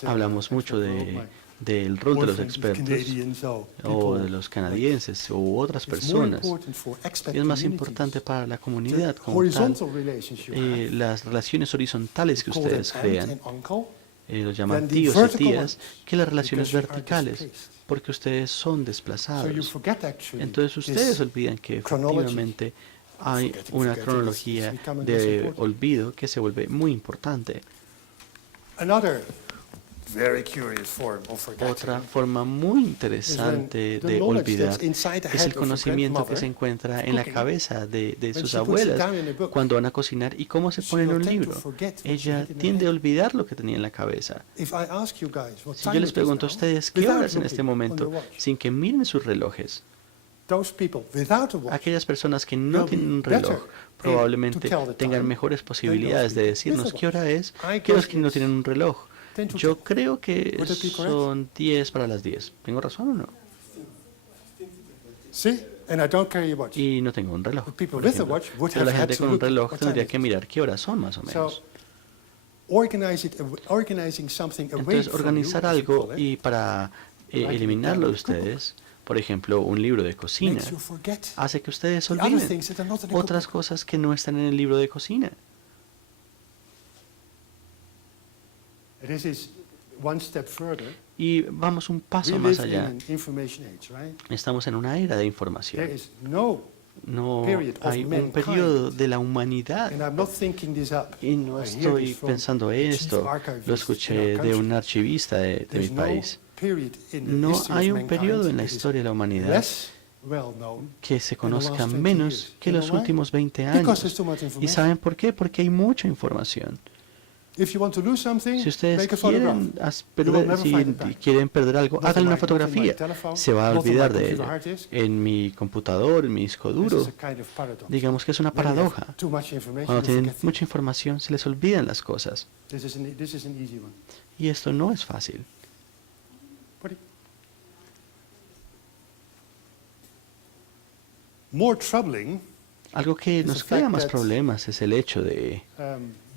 hablamos mucho world. My del rol de los boyfriend is expertos Canadian, so o people de los canadienses u otras It's more personas. important for expat Es más communities, importante para la the comunidad como tal, horizontal relations you have, las relaciones horizontales que call them ustedes aunt crean, and uncle, los llaman than the tíos y vertical tías, ones, que las relaciones because you are verticales, displaced. porque ustedes son So you desplazados. forget actually Entonces ustedes this olvidan que chronology. efectivamente hay Forgetting, una forgetting, cronología it's becoming less de important. olvido que se vuelve muy importante. Another very curious form of forgetting Otra forma muy interesante is when the de knowledge olvidar that's inside the es head el of your conocimiento que se grandmother encuentra en la cooking, cabeza de when sus she puts it abuelas down in a book. cuando van a cocinar y cómo se She pone en will un tend to libro. forget what she Ella had in her tiende a head. olvidar lo que tenía en la cabeza. If I ask you guys what Si time yo les it is pregunto a now, ustedes qué without horas en este looking on momento, your watch, sin que miren sus relojes, those people without a watch aquellas personas que no will be tienen un better reloj able probablemente to tell the tengan time mejores than posibilidades those de people decirnos with a qué hora es I que los guess que no it's tienen un reloj. 10 to Yo 10. creo que Would that be correct? son 10 para las 10. ¿Tengo razón o no? See? And I don't carry a watch. Y no tengo un reloj. The people por with a ejemplo. watch would Pero la have had gente to con un look at reloj what tendría time que it is. mirar qué horas son más o So, menos. organizing something away Entonces, from organizar you, as you algo call it, y para Like eliminarlo de the cookbook. ustedes, por ejemplo, un libro de cocina, makes you forget hace que ustedes the other olviden things that are not in the otras cookbook. cosas que no están en el libro de cocina. This is one step further. Y vamos un We paso más live in allá. an information age, right? Estamos en una era de There información. is no, No period of hay un mankind. periodo de la humanidad. and I'm not thinking this up. Y no I hear estoy this from pensando the chief esto, archivist lo in escuché our de country. un archivista de mi There's no país. period in the No history hay of un mankind periodo en la that is historia de la humanidad less well known que se than the conozca last 20 menos years. que You los know why? últimos 20 Because there's años. too much ¿Y information. saben por qué? Porque hay mucha información. If you want to lose something, Si ustedes make a photograph. quieren, You will never si find it back. quieren perder algo, Not háganle on una my- not on my fotografía. telephone, Se va a not on my olvidar de computer ella. hard disk. En mi computador, en mi disco This duro, is a kind of paradox. digamos que es una When you have paradoja. too much information, Cuando you tienen forget mucha información, se les olvidan las cosas. things. This is an easy one. Y esto no es fácil. What do you- More troubling, Algo que It's nos the crea fact más that- problemas es el hecho de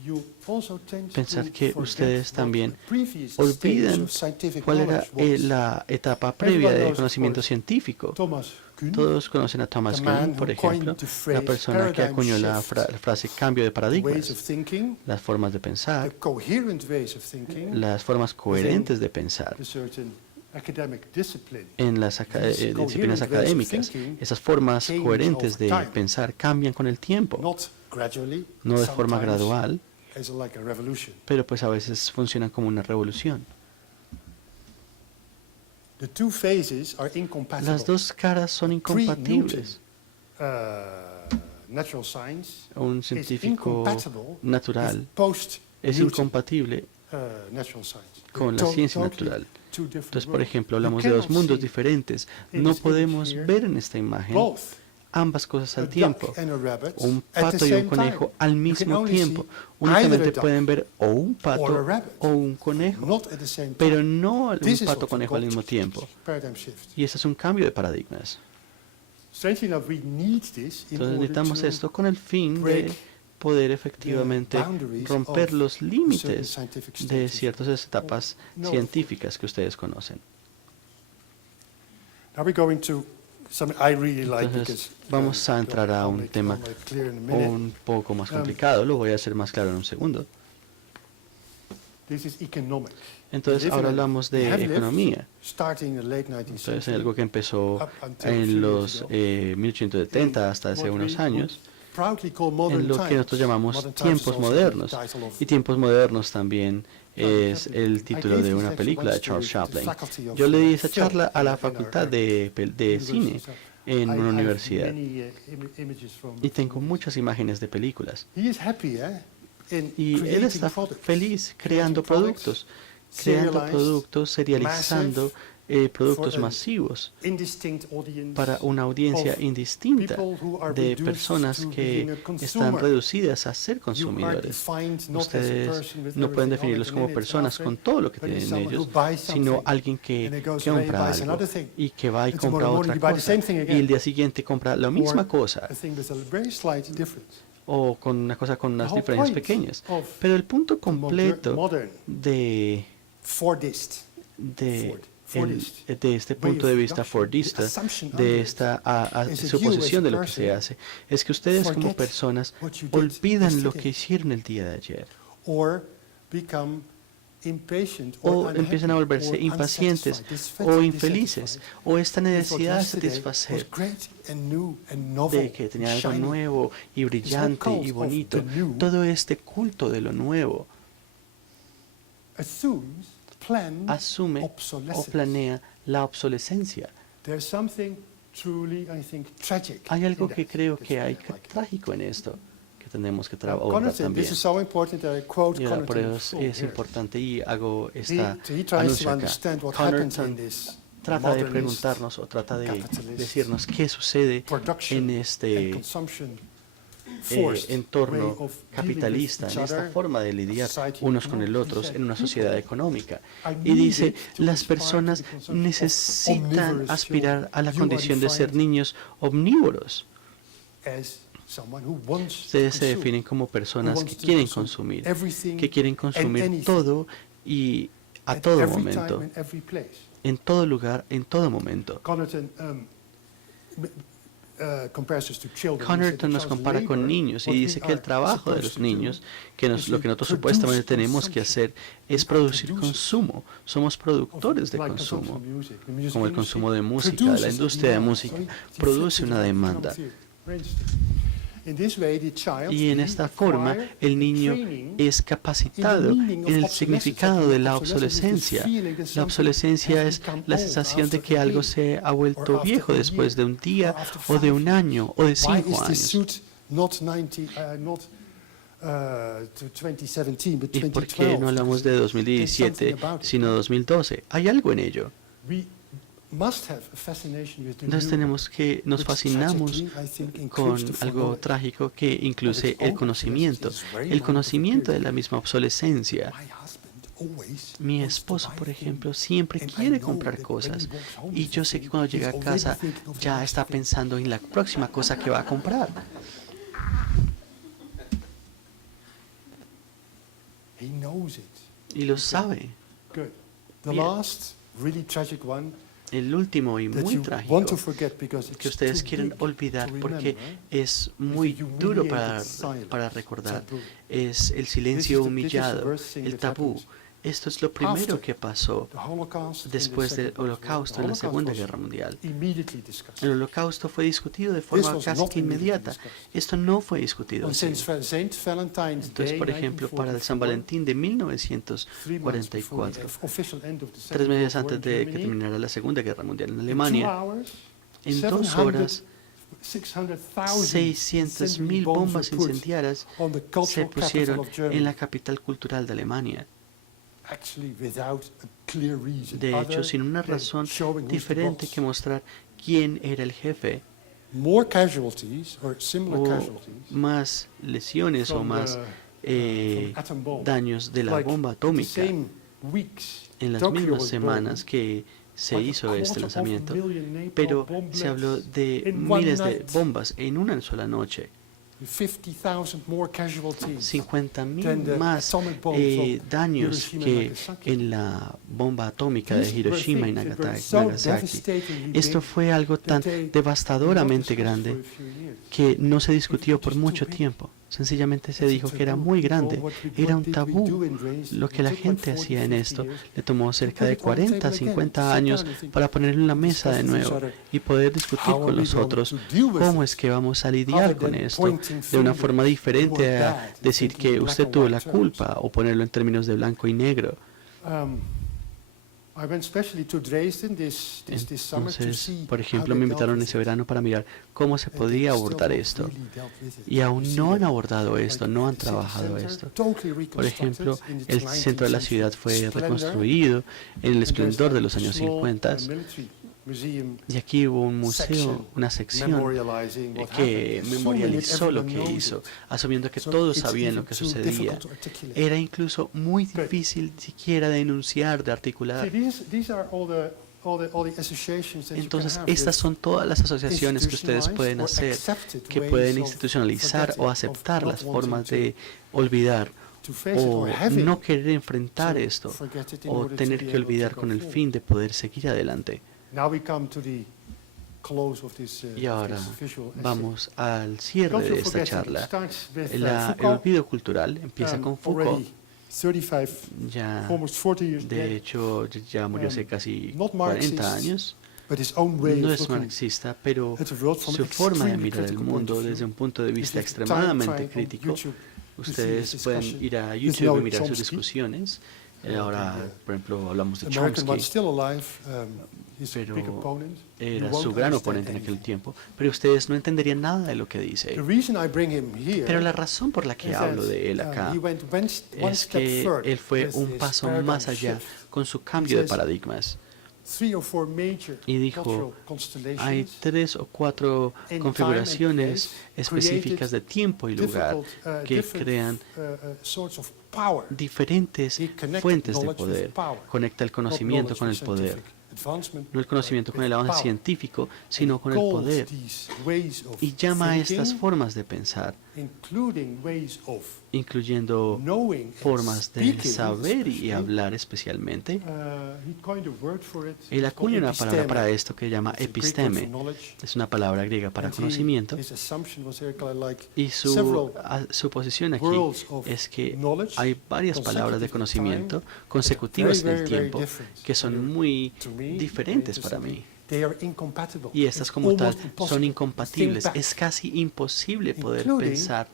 you also tend pensar to que forget ustedes what también the previous stage olvidan of scientific cuál era knowledge was. la etapa previa Everyone de knows, of conocimiento course, científico. Thomas Kuhn, Todos conocen a Thomas the man Kuhn, por who coined ejemplo, the la phrase persona que paradigm acuñó la shift, frase cambio de ways of paradigmas, thinking, las formas de the pensar, coherent ways of thinking, las formas coherentes de pensar the certain academic discipline. en las These disciplinas coherent ways of académicas. thinking Esas formas change coherentes de over time. pensar cambian con el tiempo, Not gradually, no de forma sometimes gradual, as like a revolution. pero pues a veces funcionan como una revolución. The two phases are incompatible. Las dos caras son incompatibles. Natural science Un is científico incompatible natural with post es incompatible natural science. con la To- ciencia totally natural. two different Entonces, por worlds. ejemplo, You hablamos de dos cannot mundos see diferentes. in No this image podemos here ver en esta imagen both ambas cosas a al duck tiempo. and a rabbit Un at the pato y un same conejo time. al You can mismo only tiempo. see either Únicamente a duck pueden ver o un or a pato rabbit, o un conejo, not at the same time. pero no un This is pato what we conejo al call mismo tiempo. paradigm shift. Y ese es un cambio de paradigmas. Strangely enough, we need this in Entonces order necesitamos to esto con el fin de break poder efectivamente boundaries romper of los certain límites scientific de stages. ciertas etapas No, científicas que ustedes conocen. Now we're going to something I really like Entonces, because vamos a entrar a I'll un make- tema I'll make clear in a minute. un poco más Um, complicado, lo voy a hacer más claro en un segundo. This is economic. Entonces, We live ahora in a- hablamos we de have lived, economía. starting in the late 19th Entonces, century, algo que empezó up until a few en years los ago, 1870 hasta hace what unos we años, en lo que nosotros llamamos tiempos modernos. Y tiempos modernos también es el título de una película de Charles Chaplin. Yo le di esa charla a la facultad de cine en una universidad y tengo muchas imágenes de películas. Y él está feliz creando productos, serializando productos masivos para una audiencia indistinta de personas que están reducidas a ser consumidores. Ustedes no pueden definirlos como personas con todo lo que tienen ellos, sino alguien que compra algo y que va y compra otra cosa y el día siguiente compra la misma cosa o con una cosa con unas diferencias pequeñas. Pero el punto completo de este punto de vista fordista, de esta suposición de lo que se hace, es que ustedes como personas olvidan lo que hicieron el día de ayer o empiezan a volverse impacientes o infelices, o esta necesidad de satisfacer de que tenían algo nuevo y brillante y bonito. Todo este culto de lo nuevo asume o planea la obsolescencia. Hay algo que creo que hay trágico en esto, que tenemos que abordar también. Y ahora por eso es importante y hago esta anuncio acá. Connerton trata de preguntarnos o trata de decirnos qué sucede en este entorno capitalista, en esta forma de lidiar unos con el otro en una sociedad económica. Y dice, las personas necesitan aspirar a la condición de ser niños omnívoros. Ustedes se definen como personas que quieren consumir todo y a todo momento, en todo lugar, en todo momento. Connerton nos compara con niños y dice que el trabajo de los niños, lo que nosotros supuestamente tenemos que hacer es producir consumo. Somos productores de consumo, como el consumo de música, la industria de música produce una demanda. Y en esta forma, el niño es capacitado en el significado de la obsolescencia. La obsolescencia es la sensación de que algo se ha vuelto viejo después de un día, o de un año, o de 5 años. ¿Y por qué no hablamos de 2017, sino 2012? Hay algo en ello. Entonces nos fascinamos con algo trágico que incluye el conocimiento de la misma obsolescencia. Mi esposo, por ejemplo, siempre quiere comprar cosas y yo sé que cuando llega a casa ya está pensando en la próxima cosa que va a comprar. Y lo sabe. Bien. El último y muy trágico que ustedes quieren olvidar porque es muy duro para recordar es el silencio humillado, el tabú. Esto es lo primero que pasó después del Holocausto en la Segunda Guerra Mundial. El Holocausto fue discutido de forma casi que inmediata. Esto no fue discutido así. Entonces, por ejemplo, para el San Valentín de 1944, 3 meses antes de que terminara la Segunda Guerra Mundial en Alemania, en 2 horas, 600.000 bombas incendiarias se pusieron en la capital cultural de Alemania. De hecho, sin una razón diferente que mostrar quién era el jefe. Hubo más lesiones o más daños de la bomba atómica en las mismas semanas que se hizo este lanzamiento, pero se habló de miles de bombas en una sola noche. 50.000 más daños que en la bomba atómica de Hiroshima y Nagasaki. Esto fue algo tan devastadoramente grande que no se discutió por mucho tiempo. Sencillamente se dijo que era muy grande, era un tabú. Lo que la gente hacía en esto le tomó cerca de 40, 50 años para ponerlo en la mesa de nuevo y poder discutir con los otros cómo es que vamos a lidiar con esto de una forma diferente a decir que usted tuvo la culpa o ponerlo en términos de blanco y negro. Entonces, por ejemplo, me invitaron ese verano para mirar cómo se podía abordar esto. Y aún no han abordado esto, no han trabajado esto. Por ejemplo, el centro de la ciudad fue reconstruido en el esplendor de los años 50. Y aquí hubo un museo, una sección que memorializó lo que hizo, asumiendo que todos sabían lo que sucedía. Era incluso muy difícil siquiera de enunciar, de articular. Entonces, estas son todas las asociaciones que ustedes pueden hacer, que pueden institucionalizar o aceptar las formas de olvidar o no querer enfrentar esto o tener que olvidar con el fin de poder seguir adelante. Y ahora vamos al cierre de esta charla. El olvido cultural empieza con Foucault. Ya, de hecho, ya murió hace casi 40 años. No es marxista, pero su forma de mirar el mundo desde un punto de vista extremadamente crítico. Ustedes pueden ir a YouTube y mirar sus discusiones. Ahora, por ejemplo, hablamos de Chomsky, pero era su gran oponente en aquel tiempo, pero ustedes no entenderían nada de lo que dice. Pero la razón por la que hablo de él acá es que él fue un paso más allá con su cambio de paradigmas. Y dijo, hay 3 o 4 configuraciones específicas de tiempo y lugar que crean diferentes fuentes de poder. Conecta el conocimiento con el poder. No el conocimiento con el avance científico, sino con el poder. Y llama a estas formas de pensar, incluyendo formas de saber y hablar especialmente. Él acuña una palabra para esto que llama episteme. Es una palabra griega para conocimiento. Y su posición aquí es que hay varias palabras de conocimiento consecutivas en el tiempo que son muy diferentes para mí. Y estas como tal son incompatibles. Es casi imposible poder pensar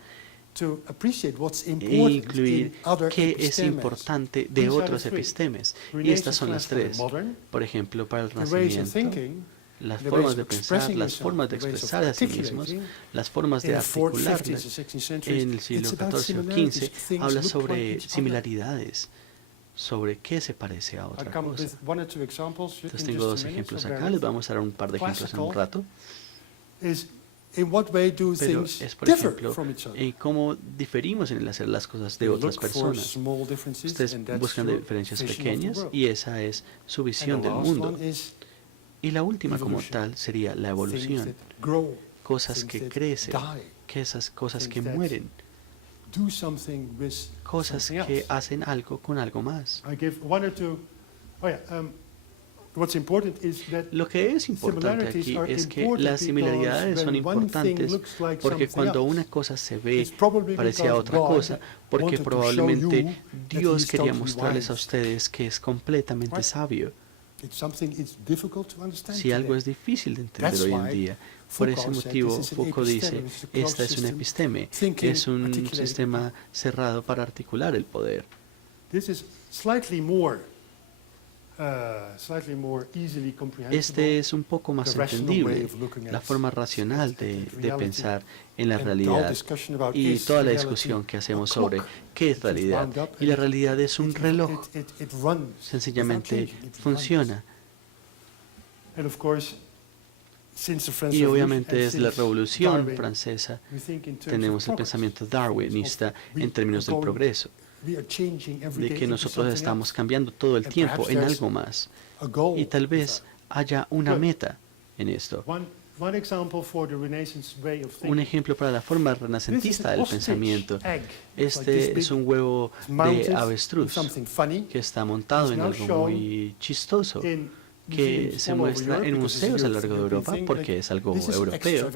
e incluir qué es importante de otros epistemes. Y estas son las 3. Por ejemplo, para el Renacimiento, las formas de pensar, las formas de expresar a sí mismos, las formas de articularlas. En el siglo XIV o XV habla sobre similaridades, sobre qué se parece a otra cosa. Entonces tengo 2 ejemplos acá, les vamos a dar un par de ejemplos en un rato. Pero es, por ejemplo, en cómo diferimos en el hacer las cosas de otras personas. Ustedes buscan diferencias pequeñas y esa es su visión del mundo. Y la última como tal sería la evolución. Cosas que crecen, esas cosas que mueren, cosas que hacen algo con algo más. Lo que es importante aquí es que las similaridades son importantes porque cuando una cosa se ve parecida a otra cosa, porque probablemente Dios quería mostrarles a ustedes que es completamente sabio. Si algo es difícil de entender hoy en día, por ese motivo Foucault dice, esta es un episteme, es un sistema cerrado para articular el poder. Este es un poco más entendible, la forma racional de pensar en la realidad y toda la discusión que hacemos sobre qué es realidad. Y la realidad es un reloj, sencillamente funciona. Y obviamente desde la Revolución Francesa tenemos el pensamiento darwinista en términos del progreso, de que nosotros estamos cambiando todo el tiempo en algo más. Y tal vez haya una meta en esto. Un ejemplo para la forma renacentista del pensamiento. Este es un huevo de avestruz que está montado en algo muy chistoso. que se muestra en museos a lo largo de Europa porque es algo europeo.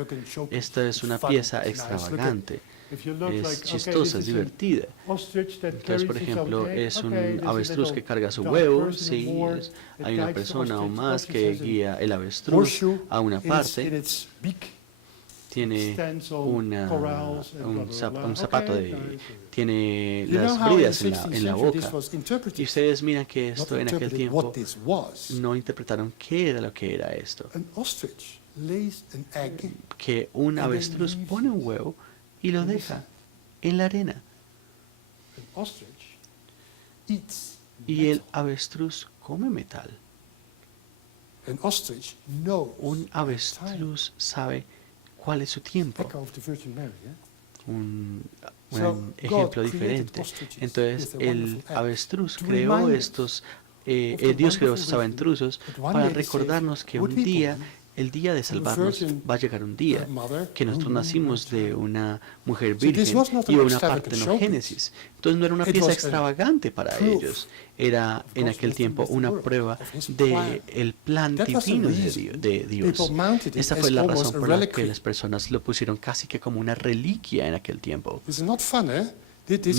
Esta es una pieza extravagante, es chistosa, es divertida. Entonces, por ejemplo, es un avestruz que carga su huevo, sí, hay una persona o más que guía el avestruz a una parte, tiene un zapato, tiene las bridas en la boca. Y ustedes miran que esto en aquel tiempo no interpretaron qué era lo que era esto. Que un avestruz pone un huevo y lo deja en la arena. Y el avestruz come metal. Un avestruz sabe cuál es su tiempo. Un ejemplo diferente. Entonces, el avestruz creó estos, Dios creó estos avestruzos para recordarnos que un día, el día de salvarnos, va a llegar un día que nosotros nacimos de una mujer virgen y de una partenogénesis. Entonces no era una pieza extravagante para ellos, era en aquel tiempo una prueba del plan divino de Dios. Esta fue la razón por la que las personas lo pusieron casi que como una reliquia en aquel tiempo.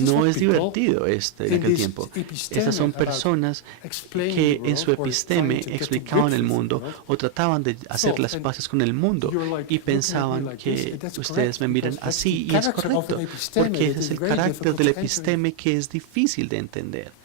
No es divertido en aquel tiempo. Estas son personas que en su episteme explicaban el mundo o trataban de hacer las paces con el mundo y pensaban que ustedes me miran así y es correcto, porque ese es el carácter del episteme que es difícil de entender.